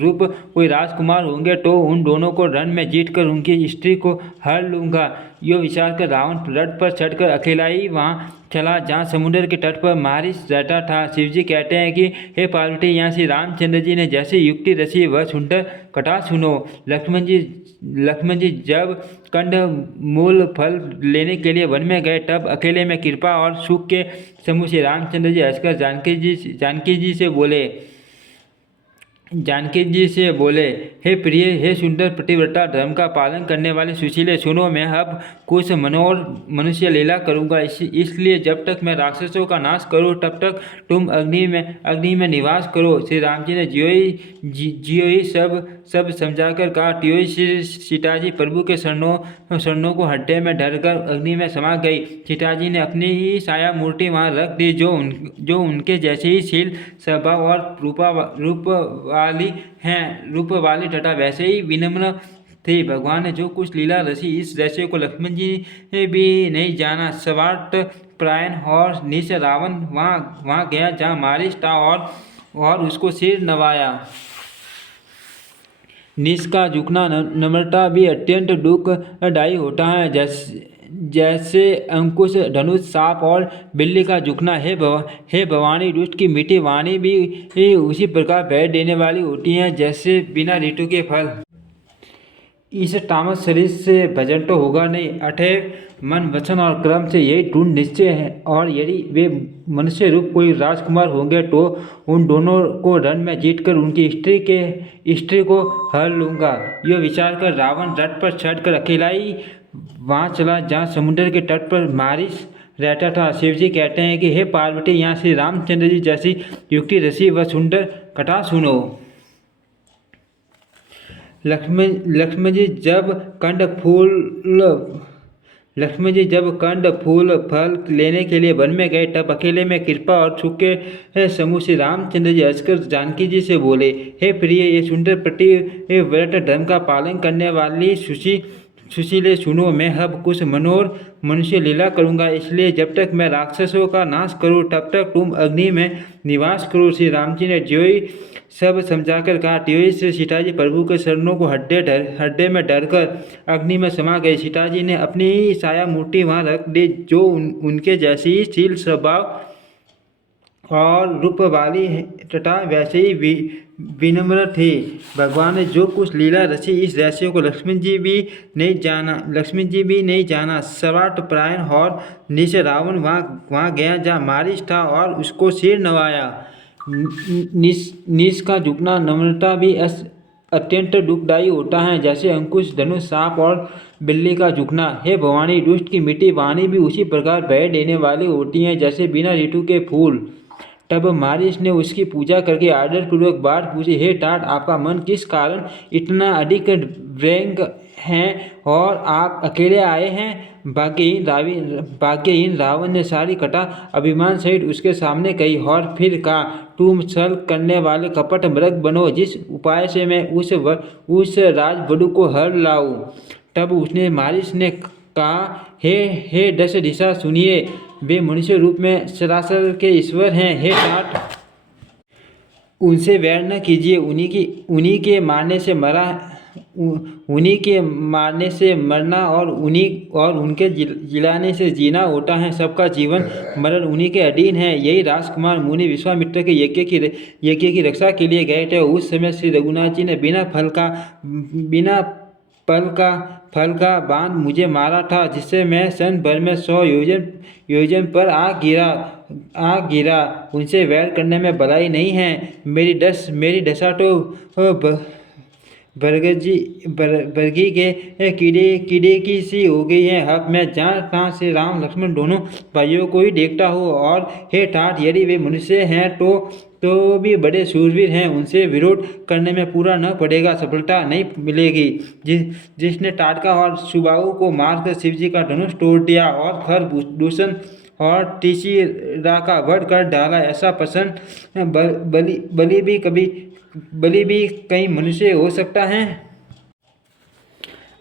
रूप कोई राजकुमार होंगे तो उन दोनों को रण में जीतकर उनकी स्त्री को हर लूँगा। यो विचार कर रावण रथ पर चढ़कर अकेला ही वहाँ चला जहाँ समुद्र के तट पर मारीच रहता था। शिवजी कहते हैं कि हे पार्वती, यहाँ श्री रामचंद्र जी ने जैसी युक्ति रची वह सुनकर कथा सुनो। लक्ष्मण जी जब कंद मूल फल लेने के लिए वन में गए, तब अकेले में कृपा और सुख के समूह से रामचंद्र जी हंसकर जानकी जी से बोले, हे प्रिय, हे सुंदर पतिव्रता, धर्म का पालन करने वाले सुशीले, सुनो, मैं अब कुछ मनोर मनुष्य लीला करूँगा। इसलिए जब तक मैं राक्षसों का नाश करूँ तब तक तुम अग्नि में निवास करो। श्री राम जी ने जियो ही सब समझाकर कहा। त्यों ही सीता जी प्रभु के शरणों को हृदय में धरकर अग्नि में समा गई। सीता जी ने अपनी ही छाया मूर्ति वहाँ रख दी, जो उनके जैसे ही शील, स्वभाव और रूप वाली तथा वैसे ही विनम्र थे। भगवान ने जो कुछ लीला रची, इस रहस्य को लक्ष्मण जी ने भी नहीं जाना। स्वार्थ परायण और नीच रावण वहाँ गया जहाँ मारीच था और उसको सिर नवाया। नीच का झुकना नम्रता भी अत्यंत दुखदायी होता है, जैसे अंकुश, धनुष, सांप और बिल्ली का झुकना। हे भवानी, दुष्ट की मीठी वाणी भी उसी प्रकार भय देने वाली होती है जैसे बिना ऋतु के फल। इस तामस शरीर से भजन तो होगा नहीं। अतएव मन, वचन और कर्म से यही दृढ़ निश्चय है और यदि वे मनुष्य रूप कोई राजकुमार होंगे तो उन दोनों को रण में जीतकर उनकी स्त्री को हर लूँगा। यह विचार कर रावण रथ पर चढ़कर अकेला ही वहाँ चला जहाँ समुद्र के तट पर मारीच रहता था। शिवजी कहते हैं कि हे पार्वती, यहाँ श्री रामचंद्र जी जैसी युक्ति रची व सुंदर कथा सुनो। लक्ष्मण जी जब कंद फूल लक्ष्मण जी जब कंद फूल फल लेने के लिए वन में गए तब अकेले में कृपा और सूखे समूह श्री रामचंद्र जी हंसकर जानकी जी से बोले, हे प्रिय, ये सुंदर व्रत धर्म का पालन करने वाली सुशीले सुनो, मैं अब कुछ मनोर मनुष्य लीला करूंगा, इसलिए जब तक मैं राक्षसों का नाश करूं तब तक तुम अग्नि में निवास करो। श्री राम जी ने ज्योई सब समझाकर कहा। त्योई से सीताजी प्रभु के चरणों को हड्डे में डरकर अग्नि में समा गए। सीताजी ने अपनी साया मूर्ति वहां रख दी, जो उनके जैसी ही शील स्वभाव और रूप वाली तथा वैसे ही विनम्र थे। भगवान ने जो कुछ लीला रची, इस रहस्य को लक्ष्मण जी भी नहीं जाना। सवाट प्रायण और निश रावण वहाँ गया जहाँ मारिच था और उसको सिर नवाया। निश का झुकना नम्रता भी अत्यंत दुखदायी होता है, जैसे अंकुश धनुष सांप और बिल्ली का झुकना। हे भवानी, दुष्ट की मिट्टी वाणी भी उसी प्रकार बह देने वाली होती है जैसे बिना ऋतु के फूल। तब मारिच ने उसकी पूजा करके आदरपूर्वक बात पूछी, हे ठाट, आपका मन किस कारण इतना अधिक व्यंग है और आप अकेले आए हैं? भाग्यहीन रावण ने सारी कथा अभिमान सहित उसके सामने कही और फिर कहा, तुम छल करने वाले कपट मृग बनो, जिस उपाय से मैं उस राजवधू को हर लाऊं। तब उसने मारिच ने कहा, हे दश दिशा सुनिए, वे मनुष्य रूप में सरासर के ईश्वर हैं। हे ठाट, उनसे वैर न कीजिए, उन्हीं के मारने से मरना और उनके जिलाने से जीना होता है। सबका जीवन मरण उन्हीं के अधीन है। यही राजकुमार मुनि विश्वामित्र के यज्ञ की रक्षा के लिए गए थे। उस समय श्री रघुनाथ जी ने बिना फल का बाण मुझे मारा था, जिससे मैं क्षण भर में 100 योजन पर आ गिरा। उनसे वैर करने में भलाई नहीं है। मेरी दशा तो बरगी के कीड़े की सी हो गई है। अब मैं जहाँ तहाँ से राम लक्ष्मण दोनों भाइयों को ही देखता हूँ। और हे ठाठ, यदि वे मनुष्य हैं तो भी बड़े शूरवीर हैं, उनसे विरोध करने में पूरा न पड़ेगा, सफलता नहीं मिलेगी। जिसने टाटका और सुबाहु को मारकर शिवजी का धनुष तोड़ दिया और खर दूषण और तीसरा का वध कर डाला, ऐसा प्रसन्न बलि भी कहीं मनुष्य हो सकता है?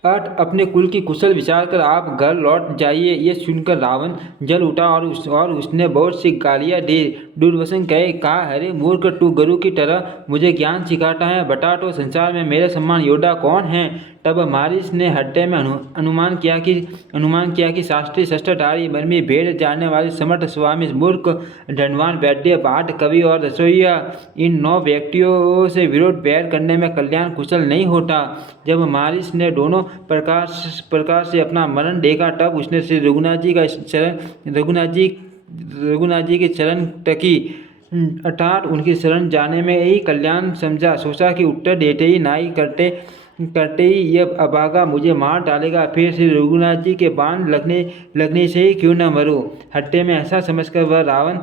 अपने कुल की कुशल विचार कर आप घर लौट जाइए। ये सुनकर रावण जल उठा और उसने बहुत सी गालियाँ दी। दुर्वसन कहा, अरे मूर्ख, तू गुरु की तरह मुझे ज्ञान सिखाता है, बता तो संसार में मेरे समान योद्धा कौन है? तब मारिच ने हृदय में अनुमान किया कि शास्त्री शस्त्रधारी मर्मी भेद जानने वाले समर्थ स्वामी मूर्ख धनवान वैद्य पाठ कवि और रसोईया, इन 9 व्यक्तियों से विरोध बैर करने में कल्याण कुशल नहीं होता। जब मारिच ने दोनों प्रकार से अपना मरण देखा, तब उसने श्री रघुनाथ जी के चरण टकी, अर्थात उनकी शरण जाने में ही कल्याण समझा। सोचा कि उत्तर देते ही नाई करते ही यह अभागा मुझे मार डालेगा, फिर श्री रघुनाथ जी के बाण लगने से ही क्यों न मरूं। हट्टे में ऐसा समझकर वह रावण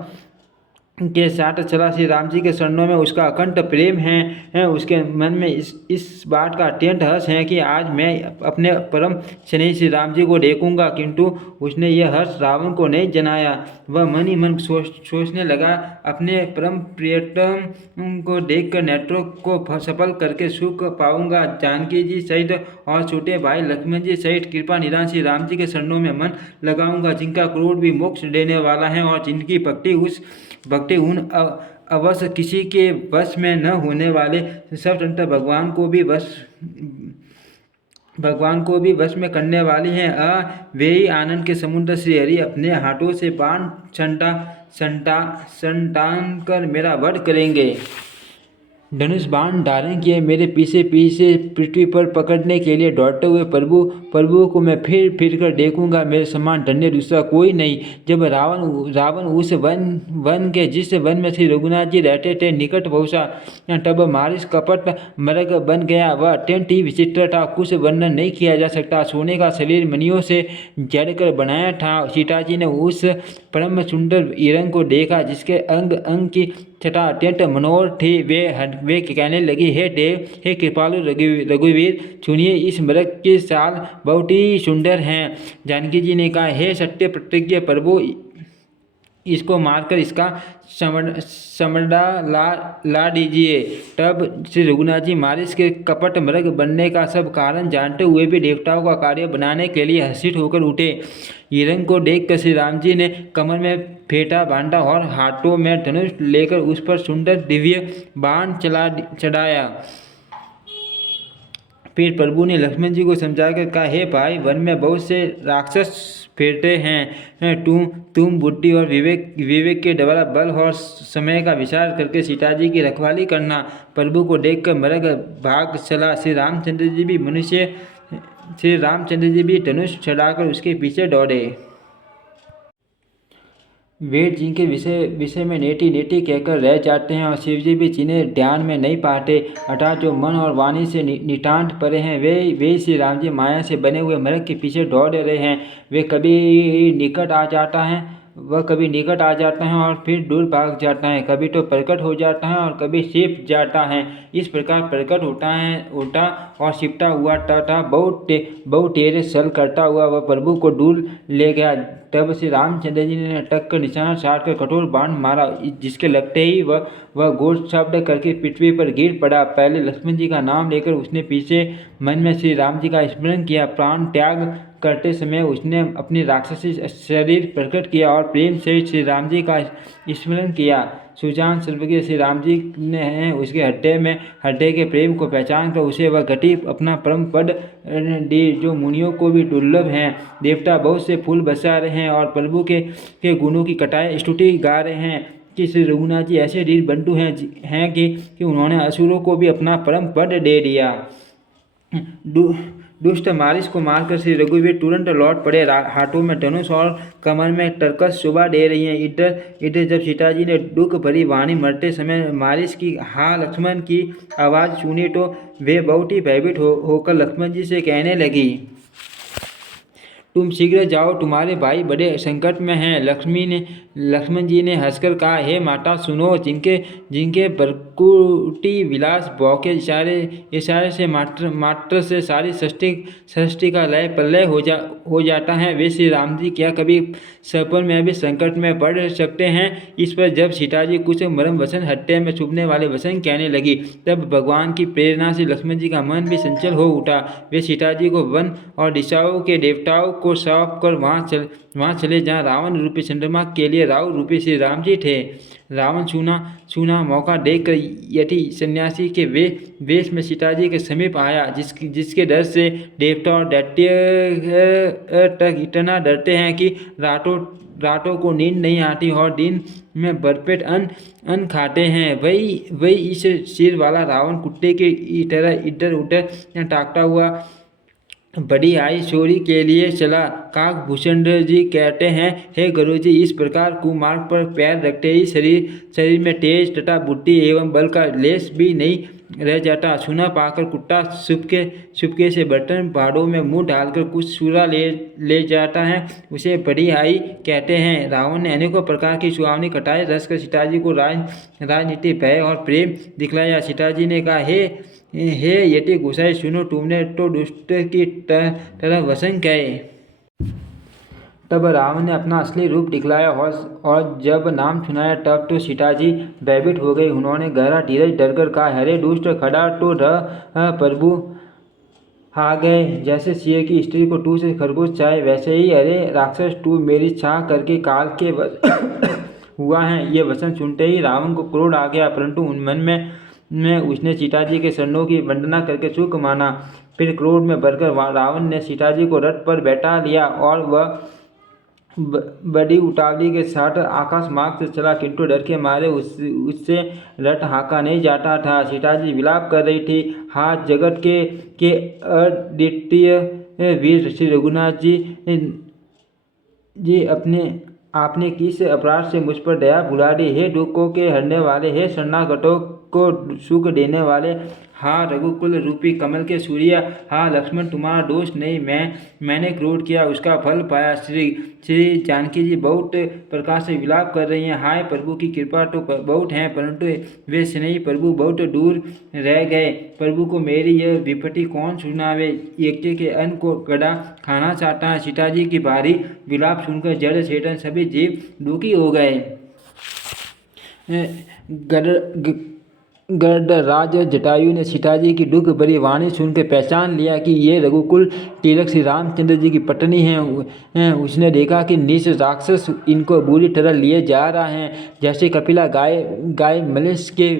के साथ चला। श्री राम जी के चरणों में उसका अखंड प्रेम है। उसके मन में इस बात का अत्यंत हर्ष है कि आज मैं अपने परम स्नेही श्री राम जी को देखूंगा, किंतु उसने यह हर्ष रावण को नहीं जनाया। वह मन ही मन सोचने लगा, अपने परम प्रियतम को देखकर नेत्रों को सफल करके सुख पाऊंगा। जानकी जी सहित और छोटे भाई लक्ष्मण जी सहित कृपा निधान श्री राम जी के चरणों में मन लगाऊंगा, जिनका क्रोध भी मोक्ष देने वाला है और जिनकी भक्ति उन अवश्य किसी के वश में न होने वाले सर्वतंत्र भगवान को भी वश में करने वाली हैं। वे ही आनंद के समुद्र श्री हरि अपने हाथों से बाण संतान कर मेरा वध करेंगे। धनुष बाण धारण किए मेरे पीछे पृथ्वी पर पकड़ने के लिए दौड़ते हुए प्रभु को मैं फिर कर देखूंगा। मेरे समान धन्य दूसरा कोई नहीं। जब रावण उस वन के जिस वन में श्री रघुनाथ जी रहते थे निकट पहुंचा, तब मारिच कपट मृग बन गया। वह अत्यंत ही विचित्र था, कुछ वर्णन नहीं किया जा सकता। सोने का शरीर मणियों से जड़कर बनाया था। सीता जी ने उस परम सुंदर हिरण को देखा, जिसके अंग अंग की छटा अत्यंत मनोहर थी। वे कहने लगी, हे देव, हे कृपालु रघुवीर, सुनिए, इस मृग की चाल बहुत ही सुंदर है। जानकी जी ने कहा, हे सत्य प्रतिज्ञ प्रभु, इसको मारकर इसका समड़ा ला दीजिए। तब श्री रघुनाथ जी मारिस के कपट मृग बनने का सब कारण जानते हुए भी देवताओं का कार्य बनाने के लिए हर्षित होकर उठे। हिरण को देखकर श्री राम जी ने कमर में फेंटा बांधा और हाथों में धनुष लेकर उस पर सुंदर दिव्य बाण चढ़ाया। फिर प्रभु ने लक्ष्मण जी को समझाकर कहा, हे भाई, वन में बहुत से राक्षस फिरते हैं। तुम बुद्धि और विवेक के द्वारा बल और समय का विचार करके सीता जी की रखवाली करना। प्रभु को देखकर मृग भाग चला। श्री रामचंद्र जी भी धनुष चढ़ाकर उसके पीछे दौड़े। वेद जी के विषय में नेति कहकर रह जाते हैं और शिव जी भी जिन्हें ध्यान में नहीं पाते, अर्थात जो मन और वाणी से नितांत परे हैं, वे श्री राम जी माया से बने हुए मृग के पीछे दौड़ रहे हैं। वे कभी निकट आ जाता है और फिर दूर भाग जाता है, कभी तो प्रकट हो जाता है और कभी छिप जाता है। इस प्रकार प्रकट होता और छिपता हुआ तथा बहुत तेज सल करता हुआ वह प्रभु को दूर ले गया। तब श्री रामचंद्र जी ने टक कर निशाना साधकर कठोर बाण मारा, जिसके लगते ही वह घोर शब्द करके पृथ्वी पर गिर पड़ा। पहले लक्ष्मण जी का नाम लेकर उसने पीछे मन में श्री राम जी का स्मरण किया। प्राण त्याग करते समय उसने अपनी राक्षसी शरीर प्रकट किया और प्रेम से श्री राम जी का स्मरण किया। सुजान सर्वज्ञ श्री राम जी ने उसके हृदय के प्रेम को पहचान कर उसे वह गति अपना परम पद दी, जो मुनियों को भी दुर्लभ है। देवता बहुत से फूल बरसा रहे हैं और प्रभु के गुणों की कटाई स्तुति गा रहे हैं कि श्री रघुनाथ जी ऐसे दीन बंधु हैं कि उन्होंने असुरों को भी अपना परम पद दे दिया। दुष्ट मारिस को मारकर श्री रघुवीर तुरंत लौट पड़े, हाथों में धनुष और कमर में तरकस शोभा दे रही हैं। इधर जब सीता जी ने दुख भरी वाणी मरते समय मारिस की हा लक्ष्मण की आवाज़ सुनी तो वे बहुत ही भयभीत होकर लक्ष्मण जी से कहने लगी, तुम शीघ्र जाओ, तुम्हारे भाई बड़े संकट में हैं। लक्ष्मण जी ने हंसकर कहा, हे माता, सुनो, जिनके बरकुटी विलास भौ के इशारे से मात्र से सारी सृष्टि का लय प्रलय हो जाता है, वे श्री राम जी क्या कभी सपन में भी संकट में पड़ सकते हैं। इस पर जब सीता जी कुछ मरम वचन हृदय में चुभने वाले वचन कहने लगी, तब भगवान की प्रेरणा से लक्ष्मण जी का मन भी संचल हो उठा। वे सीता जी को वन और दिशाओं के देवताओं को सौंप कर वहाँ चले जहाँ रावण रूपी चंद्रमा के लिए राहु रूपी श्री राम जी थे। रावण चूना मौका देखकर यति सन्यासी के वेश में सीता जी के समीप आया, जिसके डर से देवता और दैत्य तक इतना डरते हैं कि रातों को नींद नहीं आती और दिन में भरपेट अन्न खाते हैं। वही इस सिर वाला रावण कुत्ते की तरह इधर उधर ताकता हुआ बड़ी आई चोरी के लिए चला। काकभूषण जी कहते हैं, हे गुरु जी, इस प्रकार कुमार्ग पर पैर रखते ही शरीर में तेज तथा बुद्धि एवं बल का लेश भी नहीं रह जाता। सुना पाकर कुत्ता चुपके से बर्तन भाड़ों में मुंह डालकर कुछ सूरा ले जाता है, उसे बड़ी आई कहते हैं। रावण ने अनेकों प्रकार की सुहावनी कटाई रस कर सीता जी को राजनीति, भय और प्रेम दिखलाया। सीता जी ने कहा, हे यति गोसाई, सुनो, तुमने तो दुष्ट की तरह वसन गए। तब रावण ने अपना असली रूप दिखलाया और जब नाम सुनाया तब तो सीता जी भयभीत हो गई। उन्होंने गहरा धीरज डरकर कहा, अरे दुष्ट, खड़ा तो रह, प्रभु आ गए। जैसे सिंह की स्त्री को तू से खरगोश चाहे, वैसे ही अरे राक्षस, तू मेरी छाह करके काल के हुआ है। ये वचन सुनते ही रावण को क्रोध आ गया, परंतु मन में उसने सीता जी के चरणों की वंदना करके सुख माना। फिर क्रोध में भरकर रावण ने सीता जी को रथ पर बैठा लिया और वह बड़ी उतावली के साथ आकाश मार्ग से चला, किंतु डर के मारे उससे रथ हाँका नहीं जाता था। सीता जी विलाप कर रही थी, हाथ जगत के अद्वितीय वीर श्री रघुनाथ जी आपने किस अपराध से मुझ पर दया भुला दी। हे दुखों के हरने वाले, हे शरणागतों को सुख देने वाले, हाँ रघुकुल रूपी कमल के सूर्य, हाँ लक्ष्मण तुम्हारा दोष नहीं, मैंने क्रोध किया उसका फल पाया। श्री जानकी जी बहुत प्रकार से विलाप कर रही हैं। हाय प्रभु की कृपा तो बहुत है, परंतु वे स्नेही प्रभु बहुत दूर रह गए। प्रभु को मेरी यह विपत्ति कौन सुनावे। यज्ञ के अन्न को गधा खाना चाहता है। सीता जी की भारी विलाप सुनकर जड़ चेतन सभी जीव दुखी हो गए। गरुड़राज जटायु ने सीता जी की दुख भरी वाणी सुनकर पहचान लिया कि ये रघुकुल तिलक श्री रामचंद्र जी की पत्नी हैं। उसने देखा कि नीच राक्षस इनको बुरी तरह लिए जा रहा है, जैसे कपिला गाय मलेश के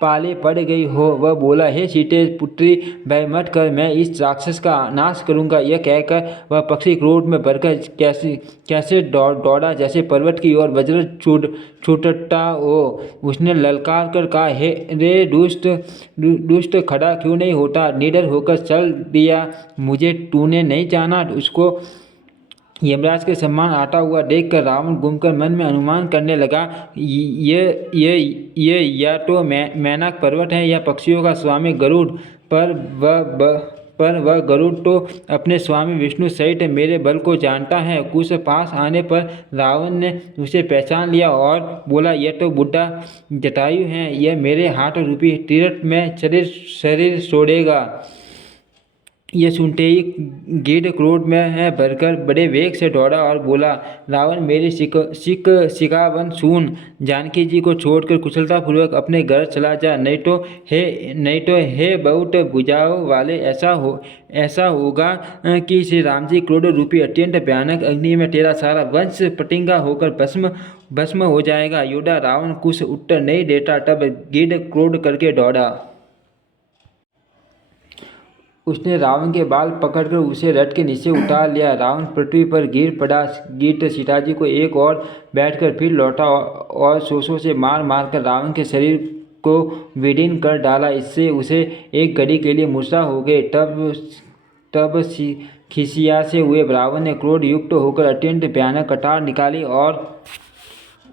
पाले पड़ गई हो। वह बोला, हे सीते पुत्री भय मत कर, मैं इस राक्षस का नाश करूंगा। यह कहकर वह पक्षी क्रोध में भरकर कैसे दौड़ा जैसे पर्वत की ओर वज्र छूटता हो। उसने ललकार कर कहा, हे रे दुष्ट खड़ा क्यों नहीं होता, निडर होकर चल दिया, मुझे तूने नहीं जाना। उसको यमराज के सम्मान आता हुआ देखकर रावण घूमकर मन में अनुमान करने लगा, ये या तो मैनाक पर्वत है या पक्षियों का स्वामी गरुड़, पर वह गरुड़ तो अपने स्वामी विष्णु सहित मेरे बल को जानता है। कुछ पास आने पर रावण ने उसे पहचान लिया और बोला, यह तो बुढ़ा जटायु है, यह मेरे हाथ रूपी तीर्थ में शरीर छोड़ेगा। यह सुनते ही गिद्ध क्रोध में भरकर बड़े वेग से दौड़ा और बोला, रावण मेरी शिकावन सुन, जानकी जी को छोड़कर कुशलतापूर्वक अपने घर चला जा, नहीं तो हे बहुत भुजाओं वाले, ऐसा होगा कि श्री राम जी क्रोध रूपी अत्यंत भयानक अग्नि में तेरा सारा वंश पटिंगा होकर भस्म हो जाएगा। योद्धा रावण कुछ उत्तर नहीं देता, तब गिद्ध क्रोध करके दौड़ा। उसने रावण के बाल पकड़कर उसे रथ के नीचे उतार लिया। रावण पृथ्वी पर गिर पड़ा। गिद्ध सीता जी को एक और बैठकर फिर लौटा और सोसों से मार कर रावण के शरीर को विदीर्ण कर डाला। इससे उसे एक घड़ी के लिए मूर्छा हो गई। तब खिसिया से हुए रावण ने क्रोध युक्त होकर अत्यंत भयानक कटार निकाली और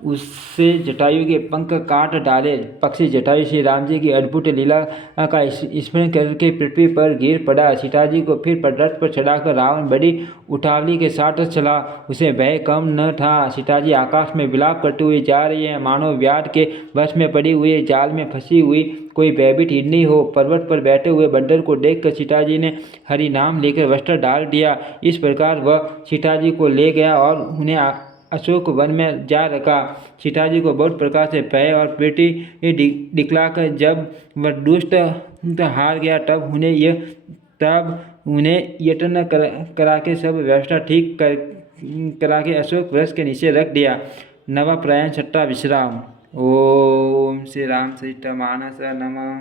उससे जटायु के पंख काट डाले। पक्षी जटायु श्री राम जी की अद्भुत लीला का स्मरण करके पृथ्वी पर गिर पड़ा। सीता जी को फिर रथ पर चढ़ाकर रावण बड़ी उतावली के साथ चला। उसे भय कम न था। सीता जी आकाश में विलाप करते हुए जा रही है, मानो व्याध के वश में पड़ी हुई जाल में फंसी हुई कोई भयभीत हिरनी हो। पर्वत पर बैठे हुए बंदर को देखकर सीता जी ने हरि नाम लेकर वस्त्र डाल दिया। इस प्रकार वह सीता जी को ले गया और उन्हें अशोक वन में जा रखा। सीता जी को बहुत प्रकार से भय और प्रीति दिखलाकर जब वह दुष्ट हार गया, तब उन्हें यत्न करा के सब व्यवस्था ठीक करा के अशोक वृक्ष के नीचे रख दिया। नवा प्रयाण छठा विश्राम। ओम श्री राम सीता मानस नमः।